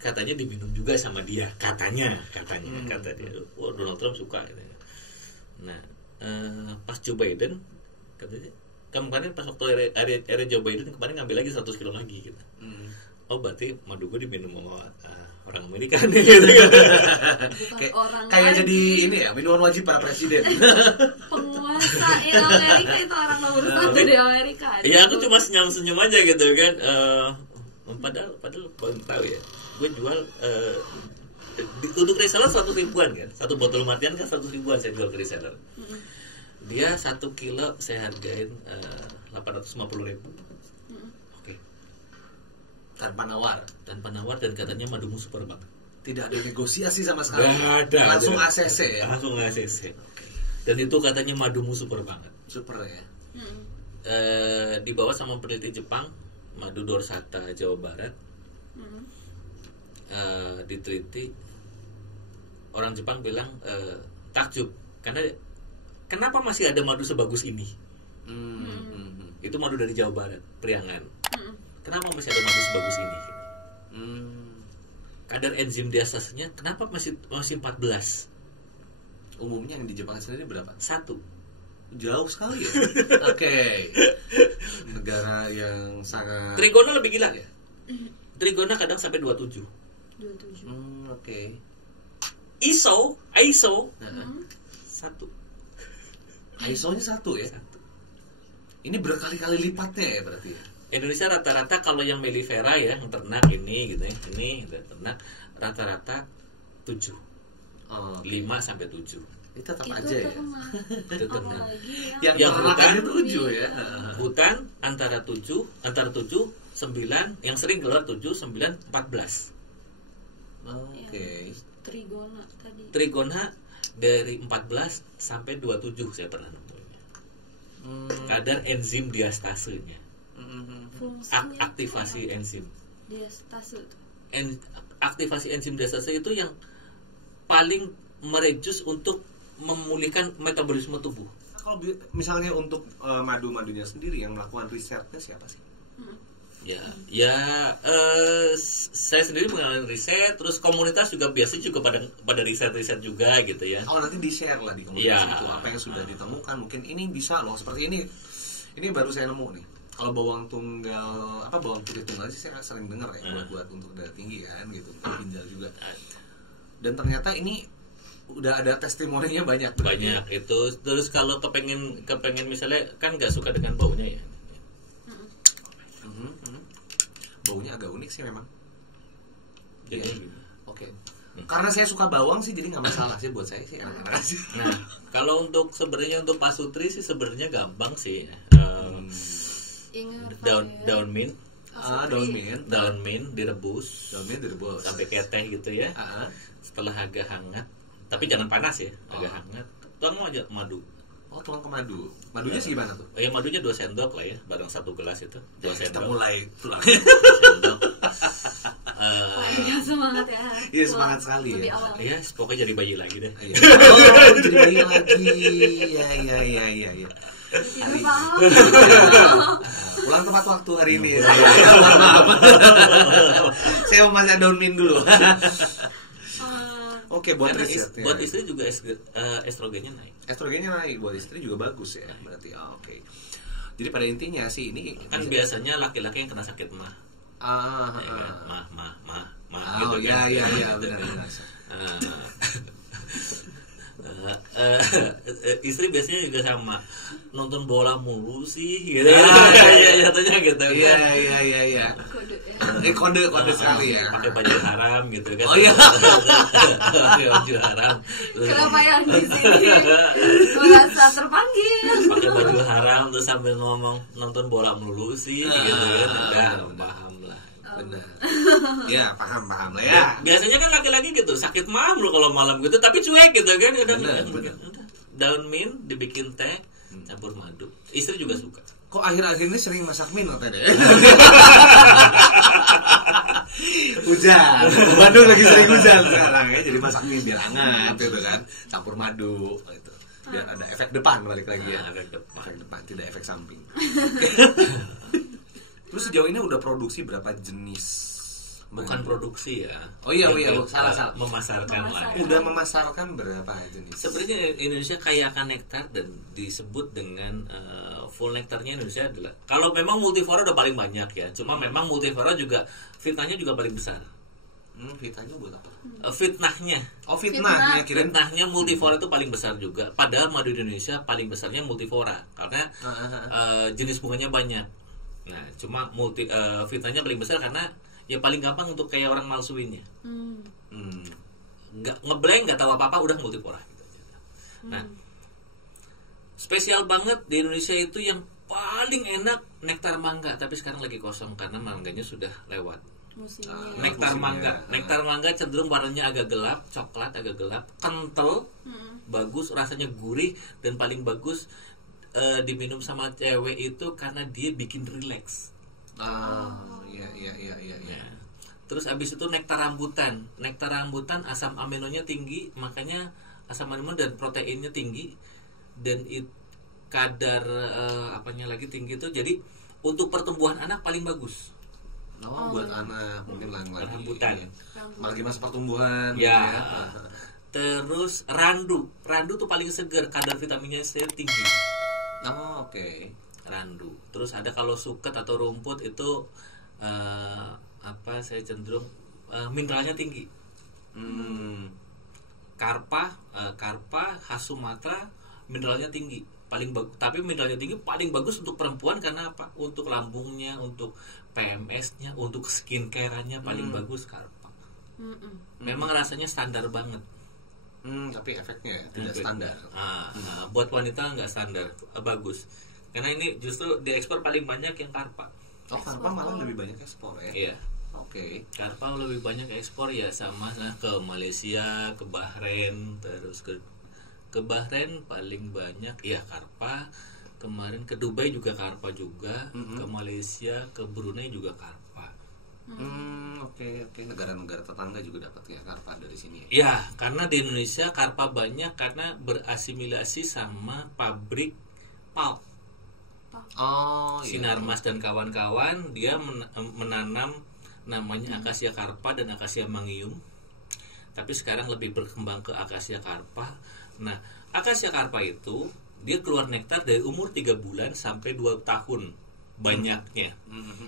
Katanya diminum juga sama dia, katanya kata dia. Donald Trump suka gitu. Nah, pas Joe Biden katanya kemarin pas waktu era Joe Biden kemarin ngambil lagi 100 kilo lagi gitu. Berarti madu gue diminum sama orang Amerika nih gitu. Kayak jadi ini ya, minuman wajib para presiden. Penguasa Amerika itu orang nomor 1 di Amerika. Iya, aku cuma senyum-senyum aja gitu kan. Padahal baru tahu ya. Gue jual untuk reseller 100 ribuan kan. Satu botol Martian kan 100 ribuan saya jual ke reseller. Dia 1 kilo saya hargain 850.000. Oke. Tanpa nawar dan katanya madumu super banget. Tidak ada negosiasi sama sekali. Gak ada. Langsung ACC ya. Langsung ACC. Dan itu katanya madumu super banget. Super ya. Dibawa sama peneliti Jepang, madu Dorsata Jawa Barat. Diteliti, orang Jepang bilang takjub karena kenapa masih ada madu sebagus ini. Itu madu dari Jawa Barat, Priangan. Kenapa masih ada madu sebagus ini? Kadar enzim diastasenya kenapa masih 14? Umumnya yang di Jepang sendiri berapa? 1. Jauh sekali ya. Oke. Negara yang sangat Trigona lebih gila ya. Trigona kadang sampai 27. Oke. ISO 1. ISO-nya 1 ya. 1. Ini berkali-kali lipatnya ya berarti ya. Indonesia rata-rata kalau yang mellifera ya, yang ternak ini gitu ya, ini ternak rata-rata 7. 5 sampai 7. Itu tetap aja ya. Itu ternak. Yang hutan 7 ya. Hutan antara 7, 9, yang sering keluar 7, 9, 14. Oke. Trigona tadi. Trigona dari 14 sampai 27 saya pernah nemuin. Kadar enzim diastasenya. Aktivasi enzim. Diastase. Aktivasi enzim diastase itu yang paling mereduce untuk memulihkan metabolisme tubuh. Kalau misalnya untuk madu-madunya sendiri yang melakukan risetnya siapa sih? Saya sendiri mengalami riset, terus komunitas juga biasanya juga pada riset juga gitu ya. Nanti di-share lah di komunitas itu apa yang sudah ditemukan, mungkin ini bisa loh seperti ini. Ini baru saya nemu nih. Kalau bawang putih tunggal sih saya sering dengar ya buat untuk darah tinggi kan gitu, ginjal juga. Dan ternyata ini udah ada testimoninya banyak itu. Terus kalau kepengen misalnya kan nggak suka dengan baunya ya. Baunya agak unik sih memang. Jadi oke. Karena saya suka bawang sih jadi nggak masalah sih buat saya sih enak-enak aja. Nah, kalau untuk Pak Sutri sih sebenarnya gampang sih. Daun mint. Daun mint direbus sampai kayak teh gitu ya. Setelah agak hangat, tapi jangan panas ya, agak hangat. Tuang aja madu. Tuang ke madu. Madunya segimana tuh? Madunya 2 sendok lah ya, bareng 1 gelas itu. 2 sendok. Kita mulai tulang. 2 sendok. Semangat ya. Iya, semangat sekali ya. Iya, pokoknya jadi bayi lagi deh. Jadi bayi lagi. Iya. Pulang tepat waktu hari ini. Saya mau masak daun mint dulu. Oke, buat riset. Buat istri juga estrogennya naik. Estrogennya naik, buat istri juga bagus ya. Berarti oke. Jadi pada intinya sih ini kan biasanya laki-laki yang kena sakit mah. Gitu. Iya, benar. Istri biasanya juga sama, nonton bola mulu sih gitu. Jatuhnya gitu. Iya. Kode sekali ya. Pakai baju haram gitu kan. Pakai baju haram. Kenapa yang di sini merasa terpanggil? Pakai baju haram terus sambil ngomong nonton bola mulu sih gitu kan. Paham lah. Benar. Ya, paham lah ya. Biasanya kan laki-laki gitu, sakit malam lu kalau malam gitu, tapi cuek gitu kan. Udah. Daun mint dibikin teh, campur madu. Istri juga suka. Kok akhir-akhir ini sering masak mie loh tadi? Hujan. Bandung lagi sering hujan sekarang ya, jadi masak mie biar hangat gitu kan. Campur madu gitu. Biar ada efek depan balik lagi ya. Efek depan, tidak efek samping. Terus sejauh ini udah produksi berapa jenis? Bukan produksi ya. Oh iya, salah. Memasarkan lah. Udah memasarkan berapa jenis? Sebenarnya Indonesia kaya akan nektar dan disebut dengan full nektarnya Indonesia adalah, kalau memang multiflora udah paling banyak ya. Cuma memang multiflora juga fitnahnya juga paling besar. Fitnahnya buat apa? Fitnahnya. Oh, fitnahnya. Fitnahnya multiflora itu paling besar juga. Padahal madu Indonesia paling besarnya multiflora karena jenis bunganya banyak. Nah, cuma fitnahnya paling besar karena ya paling gampang untuk kayak orang malsuinnya. Ngeblank nggak tahu apa-apa udah multiflora gitu. Nah, spesial banget di Indonesia itu yang paling enak nektar mangga, tapi sekarang lagi kosong karena mangganya sudah lewat. Nektar mangga cenderung warnanya agak gelap, coklat agak gelap, kental, bagus, rasanya gurih, dan paling bagus diminum sama cewek itu karena dia bikin relax. Iya. Terus abis itu nektar rambutan. Nektar rambutan asam aminonya tinggi, makanya asam amino dan proteinnya tinggi, dan kadar apanya lagi tinggi itu. Jadi untuk pertumbuhan anak paling bagus. Buat anak mungkin lagi rambutan. Lagi masa pertumbuhan. Ya. Terus randu tuh paling segar, kadar vitaminnya tinggi. Oke. Randu. Terus ada kalau suket atau rumput itu saya cenderung mineralnya tinggi. Karpa khas Sumatera mineralnya tinggi, paling bagus. Tapi mineralnya tinggi paling bagus untuk perempuan karena apa? Untuk lambungnya, untuk PMS-nya, untuk skincare-nya paling bagus karpa. Memang rasanya standar banget. Tapi efeknya tidak standar. Buat wanita nggak standar, bagus. Karena ini justru diekspor paling banyak yang karpa. Karpa malah lebih banyak ekspor ya? Iya. Oke. Karpa lebih banyak ekspor ya, sama ke Malaysia, ke Bahrain, terus ke Bahrain paling banyak ya karpa. Kemarin ke Dubai juga karpa juga, ke Malaysia, ke Brunei juga karpa. Oke. Negara-negara tetangga juga dapat ya karpa dari sini. Ya, karena di Indonesia karpa banyak karena berasimilasi sama pabrik pulp. Sinarmas dan kawan-kawan, dia menanam namanya akasia karpa dan akasia mangium. Tapi sekarang lebih berkembang ke akasia karpa. Nah, akasia karpa itu dia keluar nektar dari umur 3 bulan sampai 2 tahun banyaknya.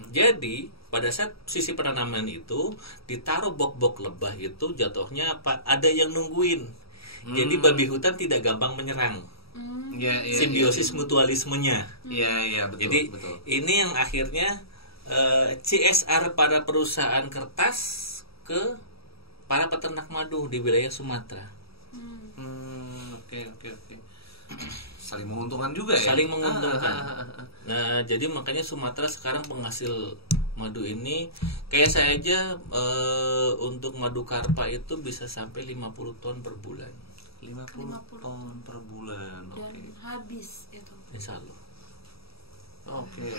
Jadi pada saat sisi penanaman itu ditaruh bok-bok lebah itu jatuhnya apa? Ada yang nungguin. Jadi babi hutan tidak gampang menyerang. Simbiosis mutualismenya. Betul. Jadi betul. Ini yang akhirnya CSR para perusahaan kertas ke para peternak madu di wilayah Sumatera. Oke. Saling menguntungkan juga ya. Saling menguntungkan. Nah, jadi makanya Sumatera sekarang penghasil madu ini kayak saya aja untuk madu karpa itu bisa sampai 50 ton per bulan. 50 ton per bulan. Dan habis itu. Insya Allah. Oke.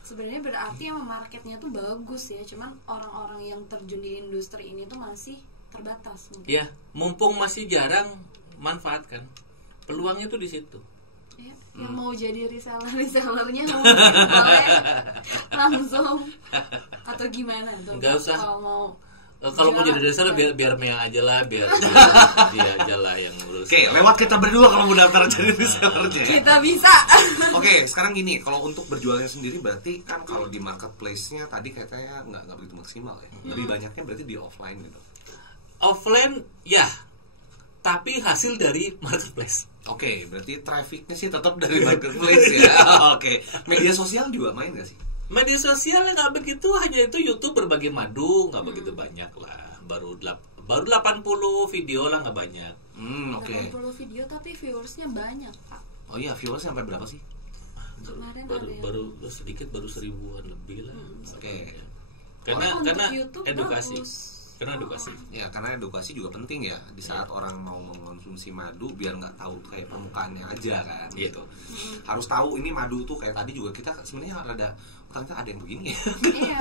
Sebenarnya berarti yang marketnya tuh bagus ya, cuman orang-orang yang terjun di industri ini tuh masih terbatas mungkin. Ya, mumpung masih jarang, manfaatkan. Peluangnya tuh di situ. Ya, yang mau jadi resellernya boleh langsung atau gimana tuh? Enggak usah. Kalau mau jadi reseller biar Mea aja lah, biar dia aja lah yang ngurus. Oke, lewat kita berdua kalau mau daftar jadi resellernya. Kita bisa. Oke, sekarang gini, kalau untuk berjualnya sendiri berarti kan kalau di marketplace-nya tadi katanya nggak begitu maksimal ya. Lebih banyaknya berarti di offline gitu. Offline ya, tapi hasil dari marketplace. Oke, berarti trafficnya sih tetap dari marketplace ya. Oke, media sosial juga main nggak sih? Media sosial nggak begitu, hanya itu YouTube berbagi madu nggak begitu banyak lah. Baru 80 video lah, nggak banyak. Oke. 80 video tapi viewersnya banyak Pak. Oh iya, viewersnya sampai berapa sih? Baru sedikit, baru 1000-an lebih lah. Oke. Karena YouTube edukasi. bagus. Karena edukasi. Ya, karena edukasi juga penting ya di saat orang mau mengonsumsi madu, biar nggak tahu kayak permukaannya aja kan, gitu. Harus tahu ini madu tuh kayak tadi juga kita sebenarnya ada ternyata ada yang begini. Iya.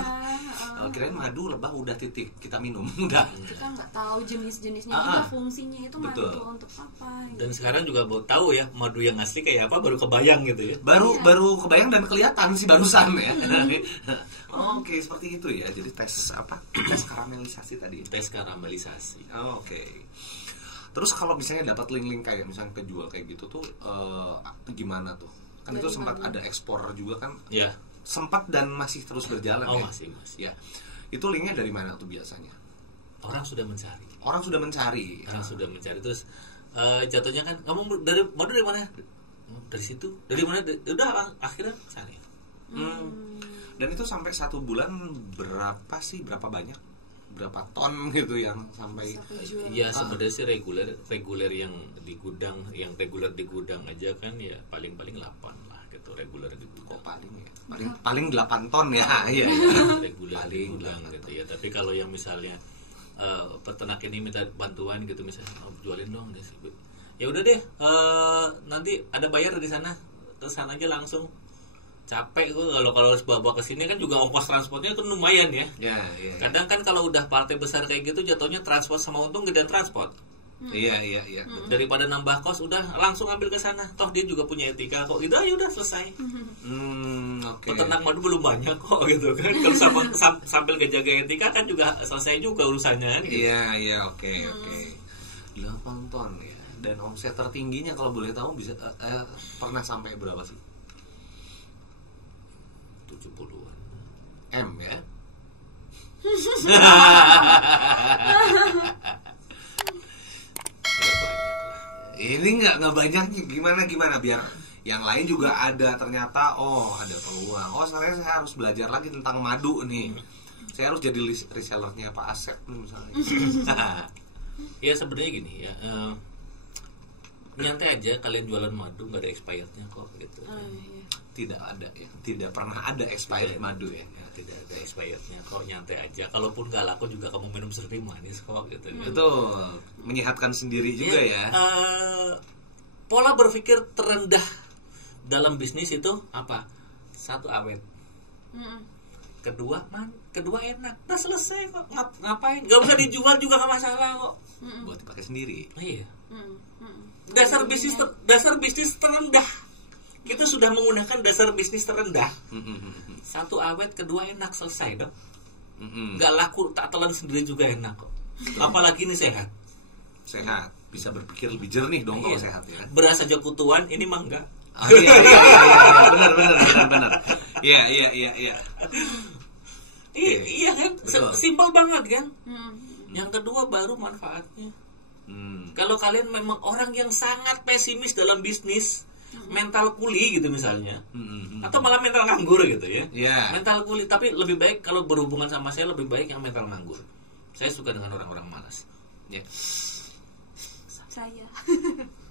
Kirain madu lebah udah titik kita minum udah. Kita nggak tahu jenis-jenisnya juga, fungsinya itu madu Betul. untuk apa. Gitu. Dan sekarang juga mau tahu ya madu yang asli kayak apa, baru kebayang gitu ya. Baru kebayang dan kelihatan sih barusan ya. Oke, seperti itu ya. Jadi tes karamelisasi tadi. Tes karamelisasi. Oke. Terus kalau misalnya dapat link-link kayak misalnya kejual kayak gitu tuh gimana tuh? Kan Dari itu sempat mana? ada ekspor juga kan? Ya. Sempat dan masih terus berjalan ya? Masih. Ya. Itu linknya dari mana tuh biasanya? Orang sudah mencari. Orang sudah mencari Terus jatuhnya kan kamu dari madu dari mana? Dari situ. Dari mana? Udah akhirnya cari. Dan itu sampai 1 bulan berapa banyak? Berapa ton gitu yang sampai Ya sebenarnya sih reguler yang di gudang, yang reguler di gudang aja kan ya paling 8 lah gitu, reguler di gudang. paling 8 ton ya. Iya. Reguler di gudang gitu ya. Tapi kalau yang misalnya peternak ini minta bantuan gitu, misalnya jualin dong deh. Ya udah deh, nanti ada bayar di sana, ke sana aja langsung. Capek gue kalau harus bawa ke sini kan, juga ongkos transportnya itu lumayan ya. Ya. Kadang kan kalau udah partai besar kayak gitu jatuhnya transport sama untung gedean transport. Iya. Daripada nambah kos, udah langsung ambil ke sana. Toh dia juga punya etika kok. Gitu aja udah selesai. Oke. Peternak madu belum banyak kok gitu kan. Kalau sambil ngejaga etika kan juga selesai juga urusannya. Gitu. Iya, oke. 8 ton ya. Dan omset tertingginya kalau boleh tahu bisa pernah sampai berapa sih? 70-an. M ya. Ini nggak banyaknya, gimana biar yang lain juga ada, ternyata ada peluang. Sebenarnya saya harus belajar lagi tentang madu nih. Saya harus jadi resellernya Pak Asep misalnya. Ya sebenarnya gini ya, nyantai aja kalian jualan madu, nggak ada expirednya kok gitu. Tidak ada ya, tidak pernah ada expired madu ya. Tidak ada expirednya kok, nyantai aja. Kalaupun nggak laku juga kamu minum sering manis kok gitu. Betul, menyehatkan sendiri juga ya. Pola berpikir terendah dalam bisnis itu apa? 1, awet. Kedua enak. Nah selesai kok. Ngapain? Gak usah dijual juga gak masalah kok. Buat dipakai sendiri. Iya. Dasar bisnis terendah. Kita sudah menggunakan dasar bisnis terendah. 1, awet, kedua enak, selesai dong. Gak laku, tak telan sendiri juga enak kok. Apalagi ini sehat. Sehat, bisa berpikir lebih jernih dong kalau sehat ya. Beras aja kutuan, ini mah enggak. Iya. Benar. Iya. Iya kan, simpel banget kan. Yang kedua baru manfaatnya. Kalau kalian memang orang yang sangat pesimis dalam bisnis, mental kuli gitu misalnya, atau malah mental nganggur gitu ya. Mental kuli, tapi lebih baik kalau berhubungan sama saya lebih baik yang mental nganggur. Saya suka dengan orang-orang malas. Ya.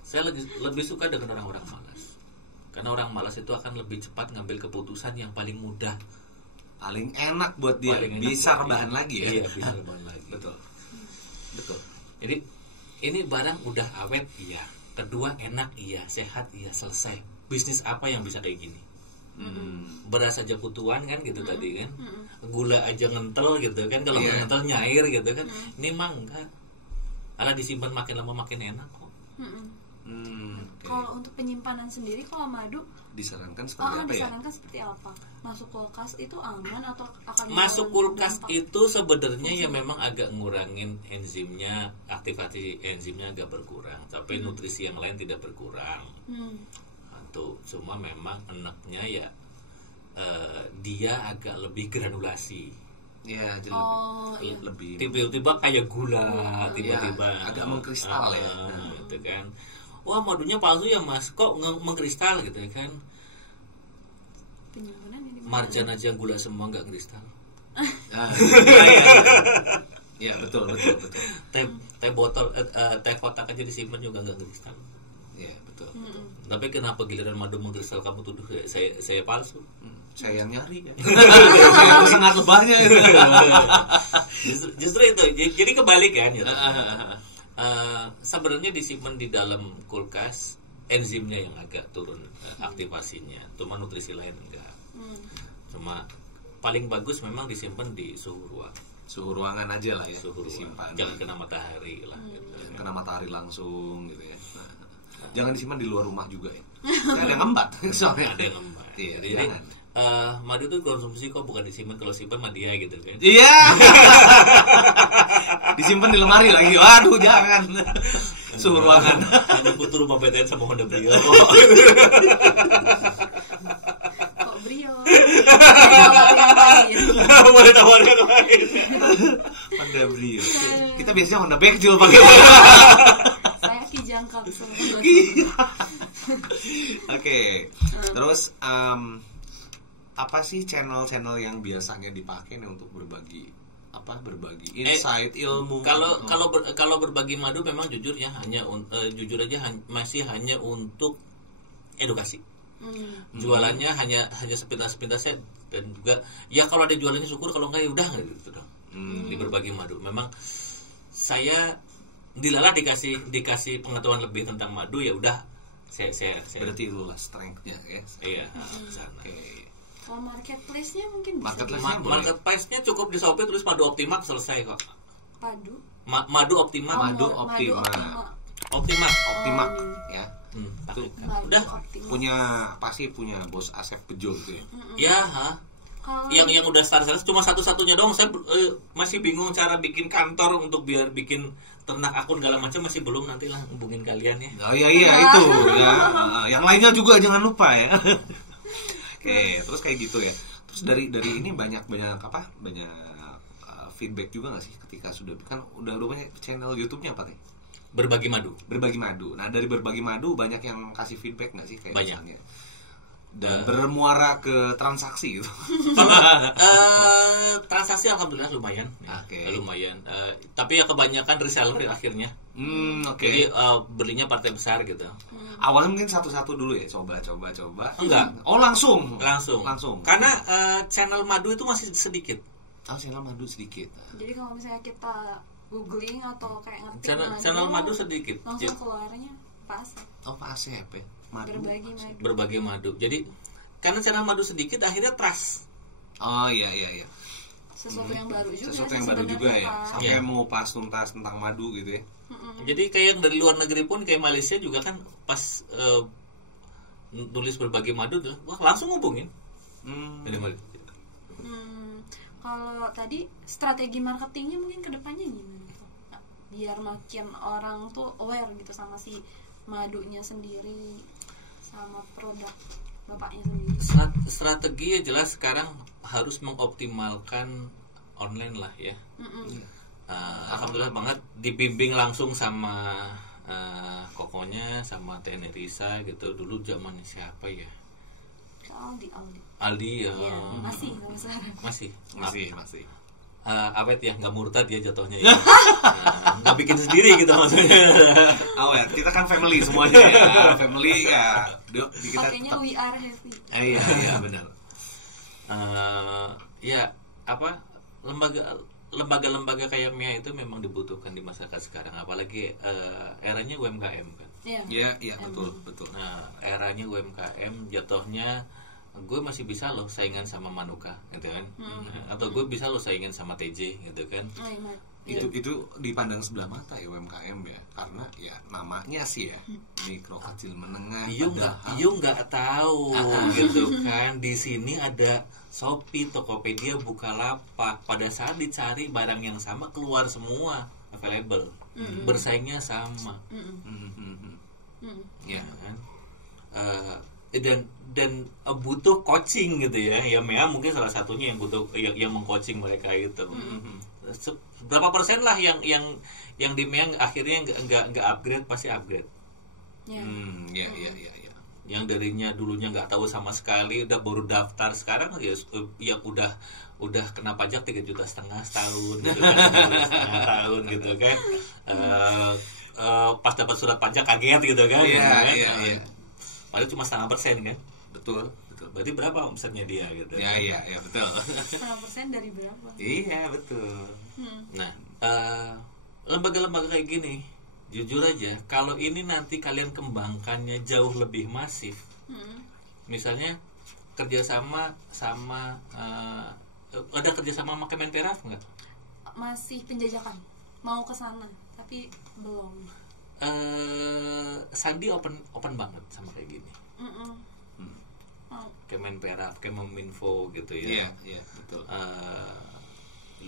Saya lebih suka dengan orang-orang malas. Karena orang malas itu akan lebih cepat ngambil keputusan yang paling mudah, paling enak buat dia, bisa rebahan lagi ya. Iya, bisa rebahan lagi. Betul. Jadi ini barang udah awet, iya. Kedua enak, iya. Sehat, iya. Selesai. Bisnis apa yang bisa kayak gini? Beras aja kutuan kan gitu tadi kan. Gula aja ngentel gitu kan. Kalau ngentel nyair gitu kan. Ini mah enggak. Alah disimpan makin lama makin enak kok. Kalau untuk penyimpanan sendiri, kalau madu disarankan seperti apa ya? Disarankan seperti apa? Masuk kulkas itu aman atau akan masuk kulkas itu sebenarnya ya memang agak ngurangin enzimnya, aktivasi enzimnya agak berkurang, tapi nutrisi yang lain tidak berkurang. Tuh, cuma memang enaknya ya dia agak lebih granulasi. Ya, jadi lebih tiba-tiba kayak gula, tiba-tiba agak mengkristal ya. Gitu kan. Wah, madunya palsu ya Mas, kok mengkristal gitu kan. Marjan aja gula semua nggak kristal. Ya betul. Teh botol, teh kotak aja disimpan juga nggak kristal. Iya, betul. Tapi kenapa giliran madu mengkristal kamu tuduh saya palsu? Saya yang nyari ya. Sangat lebahnya itu. Justru itu. Jadi kebalik kan gitu. Sebenarnya disimpan di dalam kulkas, enzimnya yang agak turun aktivasinya. Cuma nutrisi lain enggak. Cuma paling bagus memang disimpan di suhu ruang. Suhu ruangan aja lah ya. Suhu disimpan. Jangan kena matahari lah gitu. Kena matahari langsung gitu ya. Jangan disimpan di luar rumah juga ya. Ada yang ngembat soalnya. Ada yang ngembat. Iya, jadi madu itu konsumsi kok bukan disimpan, kalau simpan mah dia gitu kan. Iya. Disimpan di lemari lagi. Waduh, jangan. Suhu ruangan. Ada butuh rumah BTN sama Honda Brio. Kok Brio? Boleh tawarkan lain. Honda Brio. Kita biasanya Honda Bejul pakai. Saya Kijang Kapsul. Oke. Terus apa sih channel-channel yang biasanya dipakai nih untuk berbagi insight ilmu? Kalau berbagi madu memang jujur ya jujur aja masih hanya untuk edukasi. Jualannya hanya sepintas-sepintas dan juga ya kalau ada jualannya syukur, kalau enggak ya udah gitu dong. Di berbagi madu memang saya dilalah dikasih pengetahuan lebih tentang madu, ya udah saya berarti itulah strength-nya ya. Iya, sana. Kalau marketplace-nya mungkin bisa. Marketplace-nya cukup di Shopee tulis madu Optimak, selesai kok. Madu Optimak. Optimak ya. Udah pasti punya bos Asep Bejo gitu ya. Ya, yang udah start cuma satu-satunya dong. Saya masih bingung cara bikin kantor untuk biar bikin ternak akun segala macam, masih belum, nanti lah hubungin kalian ya. Oh iya itu ya. Yang lainnya juga jangan lupa ya. Oke, terus kayak gitu ya. Terus dari ini banyak feedback juga nggak sih ketika sudah kan udah banyak channel YouTube-nya apa nih? Berbagi madu. Nah, dari berbagi madu banyak yang kasih feedback nggak sih kayak banyak. Misalnya, dan bermuara ke transaksi gitu. Transaksi alhamdulillah lumayan. Okay. Lumayan. Tapi ya kebanyakan reseller akhirnya. Jadi belinya partai besar gitu. Awalnya mungkin satu-satu dulu ya, coba. Enggak. Oh, langsung. Karena channel madu itu masih sedikit. Channel madu sedikit. Jadi kalau misalnya kita googling atau kayak ngetik channel madu sedikit. Langsung keluarnya Pak Asep. Oh, Pak Asep ya. Berbagi madu. Jadi karena channel madu sedikit akhirnya trust. Oh iya. Sesuatu yang baru juga ya. Sampai mengupas tuntas tentang madu gitu ya. Jadi kayak yang dari luar negeri pun kayak Malaysia juga kan pas tulis berbagi madu tuh, wah langsung hubungin. Kalau tadi strategi marketingnya mungkin kedepannya gimana? Biar makin orang tuh aware gitu sama si madunya sendiri, sama produk bapaknya sendiri. Strategi ya jelas sekarang harus mengoptimalkan online lah ya. Alhamdulillah banget dibimbing langsung sama kokonya, sama TNI Risa gitu. Dulu zamannya siapa ya? Aldi ya. Masih sampai sekarang. Masih. Awet ya, nggak murtad ya jatuhnya ya. Nggak bikin sendiri gitu maksudnya. Awet, kita kan family semuanya ya. Family ya. Kita tetap we are happy. Iya benar. Lembaga kayak MIA itu memang dibutuhkan di masyarakat sekarang, apalagi eranya UMKM kan. Iya betul. Nah, eranya UMKM jatuhnya gue masih bisa loh saingan sama Manuka gitu kan. Atau gue bisa loh saingan sama TJ gitu kan. Itu dipandang sebelah mata ya UMKM ya, karena ya namanya sih ya mikro kecil menengah. Iyo nggak tahu gitu kan. Di sini ada Shopee, Tokopedia, Bukalapak. Pada saat dicari barang yang sama keluar semua available, bersaingnya sama. Ya kan. Dan butuh coaching gitu ya. Ya Mea mungkin salah satunya yang butuh yang mengcoaching mereka itu. Berapa persen lah yang di Mea akhirnya nggak upgrade, pasti upgrade. Iya. Yang darinya dulunya nggak tahu sama sekali, udah baru daftar sekarang ya udah kena pajak 3,5 juta setahun gitu kan. 3,5 tahun gitu kan. pas dapat surat pajak kaget gitu kan. Iya. Padahal cuma 0,5% kan. Betul. Berarti berapa omsetnya dia gitu. Iya, betul. 1% dari berapa? Iya, betul. Nah, lembaga-lembaga kayak gini, jujur aja, kalau ini nanti kalian kembangkannya jauh lebih masif, misalnya kerjasama sama ada kerjasama sama Kemenparekraf nggak? Masih penjajakan, mau ke sana, tapi belum. Sandi open banget sama kayak gini. Kemenparekraf, Kemeninfo gitu ya. Iya, betul.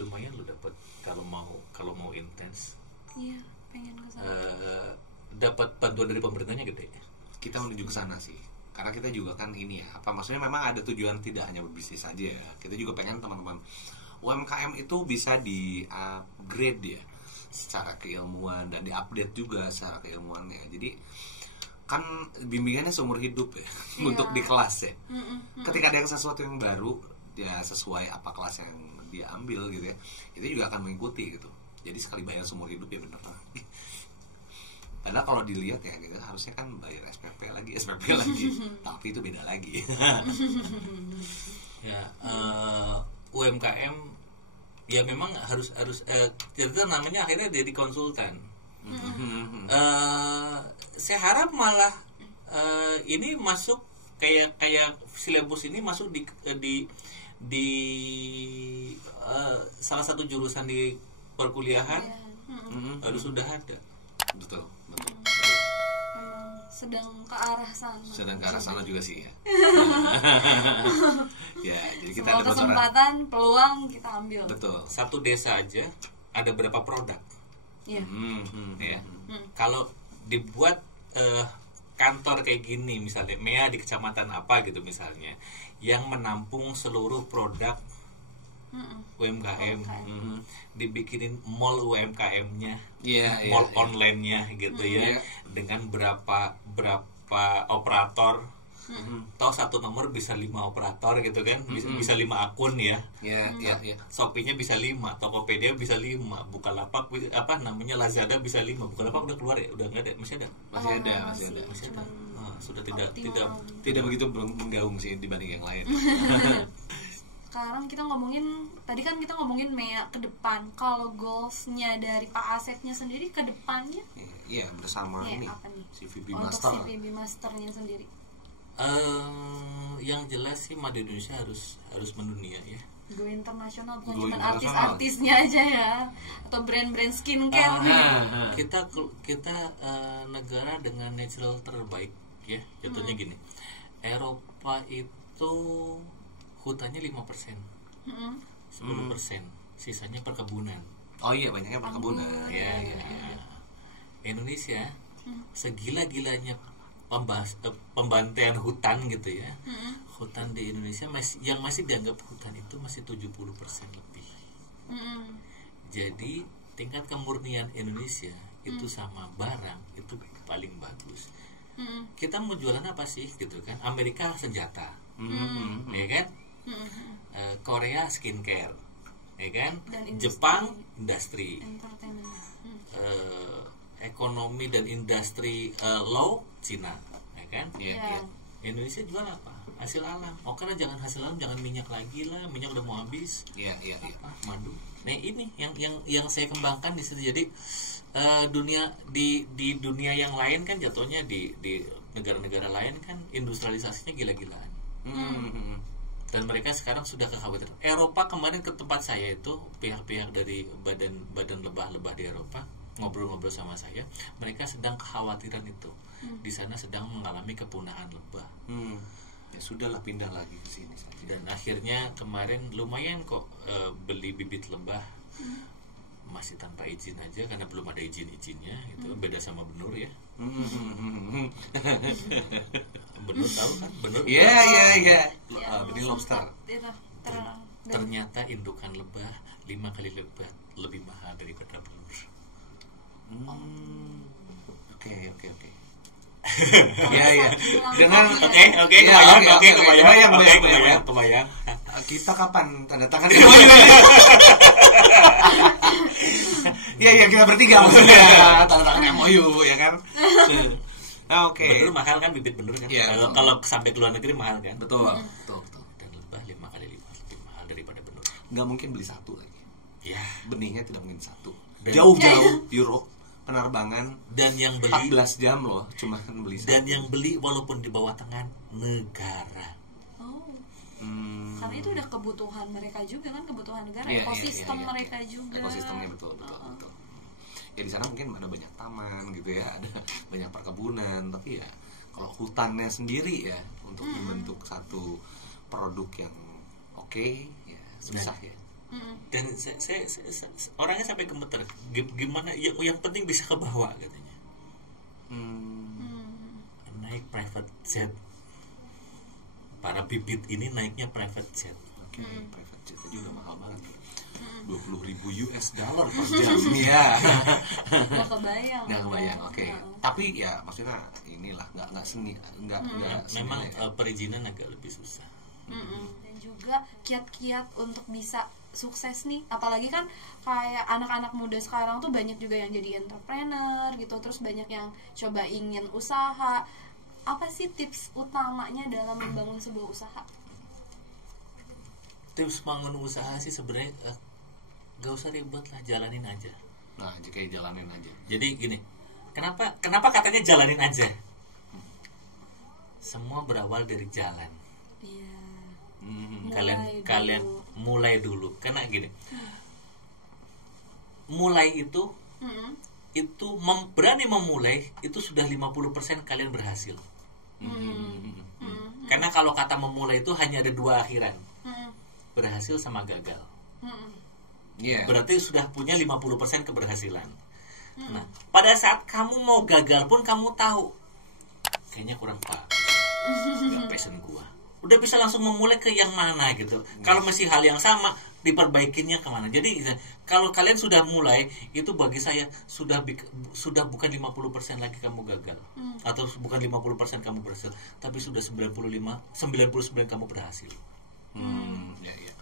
Lumayan lu dapat kalau mau intens. Iya, pengen ke sana. Dapat bantuan dari pemerintahnya gede. Kita menuju ke sana sih. Karena kita juga kan ini ya, maksudnya memang ada tujuan tidak hanya berbisnis saja ya. Kita juga pengen teman-teman UMKM itu bisa di-upgrade ya secara keilmuan dan di-update juga secara keilmuannya. Jadi kan bimbingannya seumur hidup ya. Untuk di kelas ya. Ketika ada sesuatu yang baru, ya sesuai apa kelas yang dia ambil gitu ya, itu juga akan mengikuti gitu. Jadi sekali bayar seumur hidup ya bener lah. Padahal kalau dilihat ya gitu, harusnya kan bayar SPP lagi tapi itu beda lagi. Ya, UMKM ya memang harus itu namanya akhirnya jadi konsultan. Saya harap malah ini masuk kayak silabus ini masuk di salah satu jurusan di perkuliahan. Harus sudah ada. Betul. Sedang ke arah sana juga sih ya. Ya, jadi kita semua ada kesempatan, peluang kita ambil. Betul. Satu desa aja ada berapa produk. Iya. Ya. Kalau dibuat kantor kayak gini misalnya MEA di kecamatan apa gitu misalnya yang menampung seluruh produk UMKM, dibikinin mall UMKM-nya, mall online-nya gitu ya, dengan berapa operator, tahu satu nomor bisa 5 operator gitu kan, bisa 5 akun ya, Shopee-nya bisa 5, Tokopedia bisa 5, Bukalapak Lazada bisa 5, Bukalapak udah keluar ya, udah nggak ada, masih ada. Sudah tidak begitu menggaung sih dibanding yang lain. Sekarang tadi kan kita ngomongin MEA ke depan. Kalau goals-nya dari Pak Asetnya sendiri ke depannya? Iya, bersama ini CVB Master. Untuk CVB Masternya sendiri. Yang jelas sih Made Indonesia harus mendunia ya. Go internasional, bukan cuma artis-artisnya aja ya, atau brand-brand skincare. Kita negara dengan natural terbaik ya. Contohnya gini, Eropa itu hutannya 5%, 10%, sisanya perkebunan. Oh iya, banyaknya perkebunan. Ya. Indonesia segila-gilanya pembantaian hutan gitu ya. Hutan di Indonesia yang masih dianggap hutan itu masih 70% lebih. Jadi tingkat kemurnian Indonesia itu sama barang itu paling bagus. Kita mau jualan apa sih gitu kan? Amerika senjata, ya kan? Korea skincare, ya kan? Jepang industri, ekonomi dan industri law Cina, ya kan? Indonesia jual apa? Hasil alam. Karena jangan hasil alam, jangan minyak lagi lah, minyak udah mau habis. Madu. Nah ini yang saya kembangkan di situ. Jadi dunia di dunia yang lain kan jatuhnya di negara-negara lain kan industrialisasinya gila-gilaan. Dan mereka sekarang sudah kekhawatiran. Eropa kemarin ke tempat saya itu pihak-pihak dari badan lebah-lebah di Eropa ngobrol-ngobrol sama saya, mereka sedang kekhawatiran itu. Di sana sedang mengalami kepunahan lebah. Ya sudahlah, pindah lagi ke sini saja. Dan akhirnya kemarin lumayan kok beli bibit lebah. Masih tanpa izin aja karena belum ada izin-izinnya. Itu beda sama benur ya. Benur tahu kan? Benur. Iya. Benih lobster. Ternyata indukan lebah 5 kali lebih mahal daripada benur. Oke. Iya. Dengan kebayang. Kita kapan tanda tangan? Iya kita bertiga maksudnya tanda tangan MOU ya kan. Nah, oke. Benur mahal kan, bibit benur kan. Ya, kalau sampai ke luar negeri mahal kan. Betul. Dan lebah 5 kali lipat lebih mahal daripada benur. Nggak mungkin beli satu lagi. Ya, benihnya tidak mungkin satu. Dan Jauh-jauh Europe penerbangan dan yang beli 14 jam loh cuma beli satu. dan yang beli walaupun di bawah tangan negara. Karena itu udah kebutuhan mereka juga kan, kebutuhan negara, Iya, ekosistem iya. mereka juga. Ekosistemnya betul. Ya di sana mungkin ada banyak taman gitu ya, ada banyak perkebunan, tapi ya kalau hutannya sendiri ya untuk membentuk satu produk yang oke, ya susah ya. Dan saya orangnya sampai gemeter. Gimana yang penting bisa ke bawah katanya. Naik private jet. Para bibit ini naiknya private jet. Oke, private jet aja udah mahal banget. 20.000 US dollar per jam nih ya. Nggak kebayang. Oke. Tapi ya maksudnya inilah nggak seni, nggak Memang ya. perizinan agak lebih susah. Dan juga kiat-kiat untuk bisa sukses nih, apalagi kan kayak anak-anak muda sekarang tuh banyak juga yang jadi entrepreneur gitu, terus banyak yang coba ingin usaha. Apa sih tips utamanya dalam membangun sebuah usaha? Tips bangun usaha sih sebenarnya gak usah ribet lah, jalanin aja. Nah, jika jalanin aja. Jadi gini, kenapa katanya jalanin aja? Semua berawal dari jalan. Iya. Kalian mulai dulu. Karena gini, mulai itu berani memulai itu sudah 50% kalian berhasil. Karena kalau kata memulai itu hanya ada 2 akhiran, berhasil sama gagal. Berarti sudah punya 50% keberhasilan. Nah, pada saat kamu mau gagal pun kamu tahu kayaknya kurang gak passion gua, udah bisa langsung memulai ke yang mana gitu. Kalau masih hal yang sama, diperbaikinya kemana. Jadi kalau kalian sudah mulai, itu bagi saya sudah bukan 50% lagi kamu gagal, atau bukan 50% kamu berhasil, tapi sudah 99 kamu berhasil. Ya.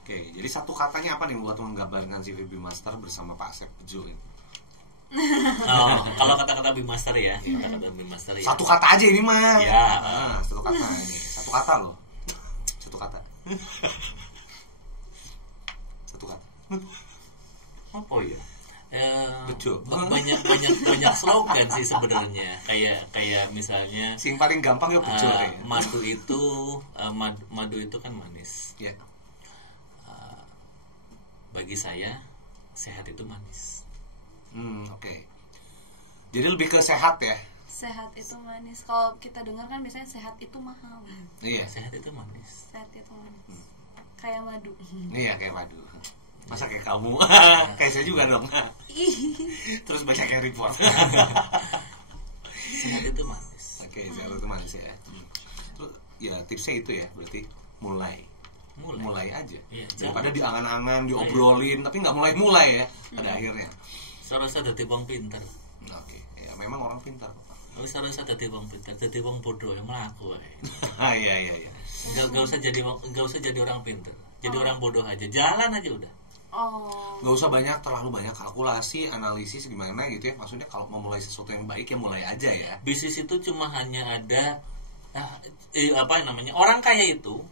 Oke, jadi satu katanya apa nih buat menggambarkan si VB Master bersama Pak Asep Bejo ini? Kalau kata-kata Bimaster ya, kata-kata Bimaster ya. Satu kata aja ini mah. Ya. Satu kata ini. Satu kata loh. Satu kata. Apa ya? Bejo. Banyak slogan sih sebenarnya. Kayak misalnya sing paling gampang ya bejo ya. Madu itu kan manis. Ya. Bagi saya sehat itu manis. Oke. Jadi lebih ke sehat ya. Sehat itu manis. Kalau kita dengar kan biasanya sehat itu mahal. Iya, sehat itu manis. Sehat itu manis. Kayak madu. Iya, kayak madu. Masa kayak kamu? Kayak saya juga dong. Terus banyak yang report. Sehat itu manis. Oke, sehat itu manis ya. Terus ya tipsnya itu ya, berarti mulai aja. Iya, daripada diangan-angan, diobrolin, tapi nggak mulai ya pada akhirnya. Sarasa dadi wong pinter. Oke, ya memang orang pintar. Tapi sarasa dadi wong pinter, dadi wong bodoh yang melaku ae. Iya. Enggak usah jadi orang pinter. Jadi orang bodoh aja. Jalan aja udah. Nggak usah terlalu banyak kalkulasi, analisis gimana gitu ya. Maksudnya kalau mau mulai sesuatu yang baik ya mulai aja ya. Bisnis itu cuma hanya ada orang kaya itu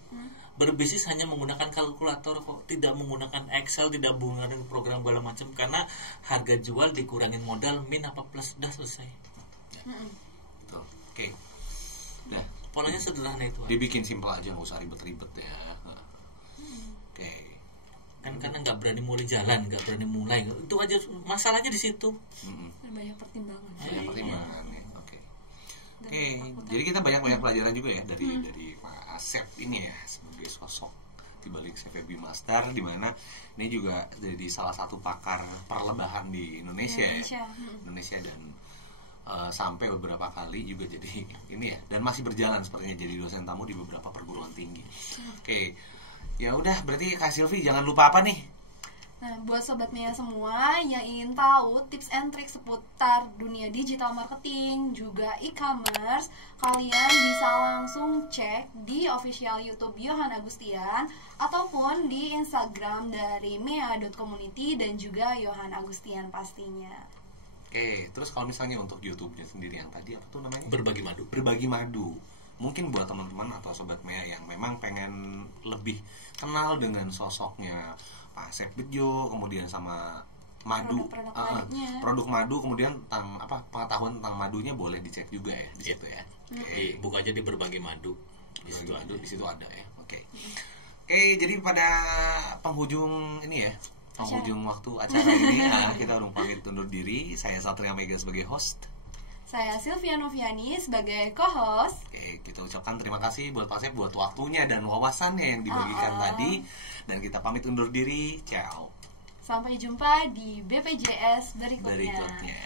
berbisnis hanya menggunakan kalkulator kok, tidak menggunakan Excel, tidak menggunakan program segala macam, karena harga jual dikurangin modal min apa plus udah selesai. Betul. Oke. Nah, polanya sederhana itu. Dibikin simpel aja, nggak usah ribet-ribet ya. Oke. Kan karena nggak berani mulai jalan, nggak berani mulai, itu aja masalahnya di situ. Banyak pertimbangan. Ya. Oke. Jadi kita banyak pelajaran juga ya dari Pak Asep ini ya, sebagai sosok di balik CVB Master, di mana ini juga jadi salah satu pakar perlebahan di Indonesia. Dan sampai beberapa kali juga jadi ini ya, dan masih berjalan sepertinya jadi dosen tamu di beberapa perguruan tinggi. Oke. Ya udah, berarti Kak Silvi jangan lupa apa nih? Nah, buat Sobat Mea semua yang ingin tahu tips and trik seputar dunia digital marketing, juga e-commerce, kalian bisa langsung cek di official YouTube Yohan Agustian ataupun di Instagram dari mea.community dan juga Yohan Agustian pastinya. Oke, terus kalau misalnya untuk YouTube-nya sendiri yang tadi apa tuh namanya? Berbagi Madu. Berbagi Madu. Mungkin buat teman-teman atau Sobat Mea yang memang pengen lebih kenal dengan sosoknya Pak Asep Bejo, kemudian sama madu, produk madu, kemudian tentang pengetahuan tentang madunya boleh dicek juga ya di situ ya. Oke, buka aja di Berbagi Madu. Di situ ada. Di situ ada ya. Oke, jadi pada penghujung ini ya, penghujung waktu acara ini, kita udah pamit undur diri. Saya Satria Mega sebagai host. Saya Sylvia Noviani sebagai co-host. Oke, kita ucapkan terima kasih buat Pak Asep buat waktunya dan wawasannya yang dibagikan tadi. Dan kita pamit undur diri. Ciao. Sampai jumpa di BPJS berikutnya.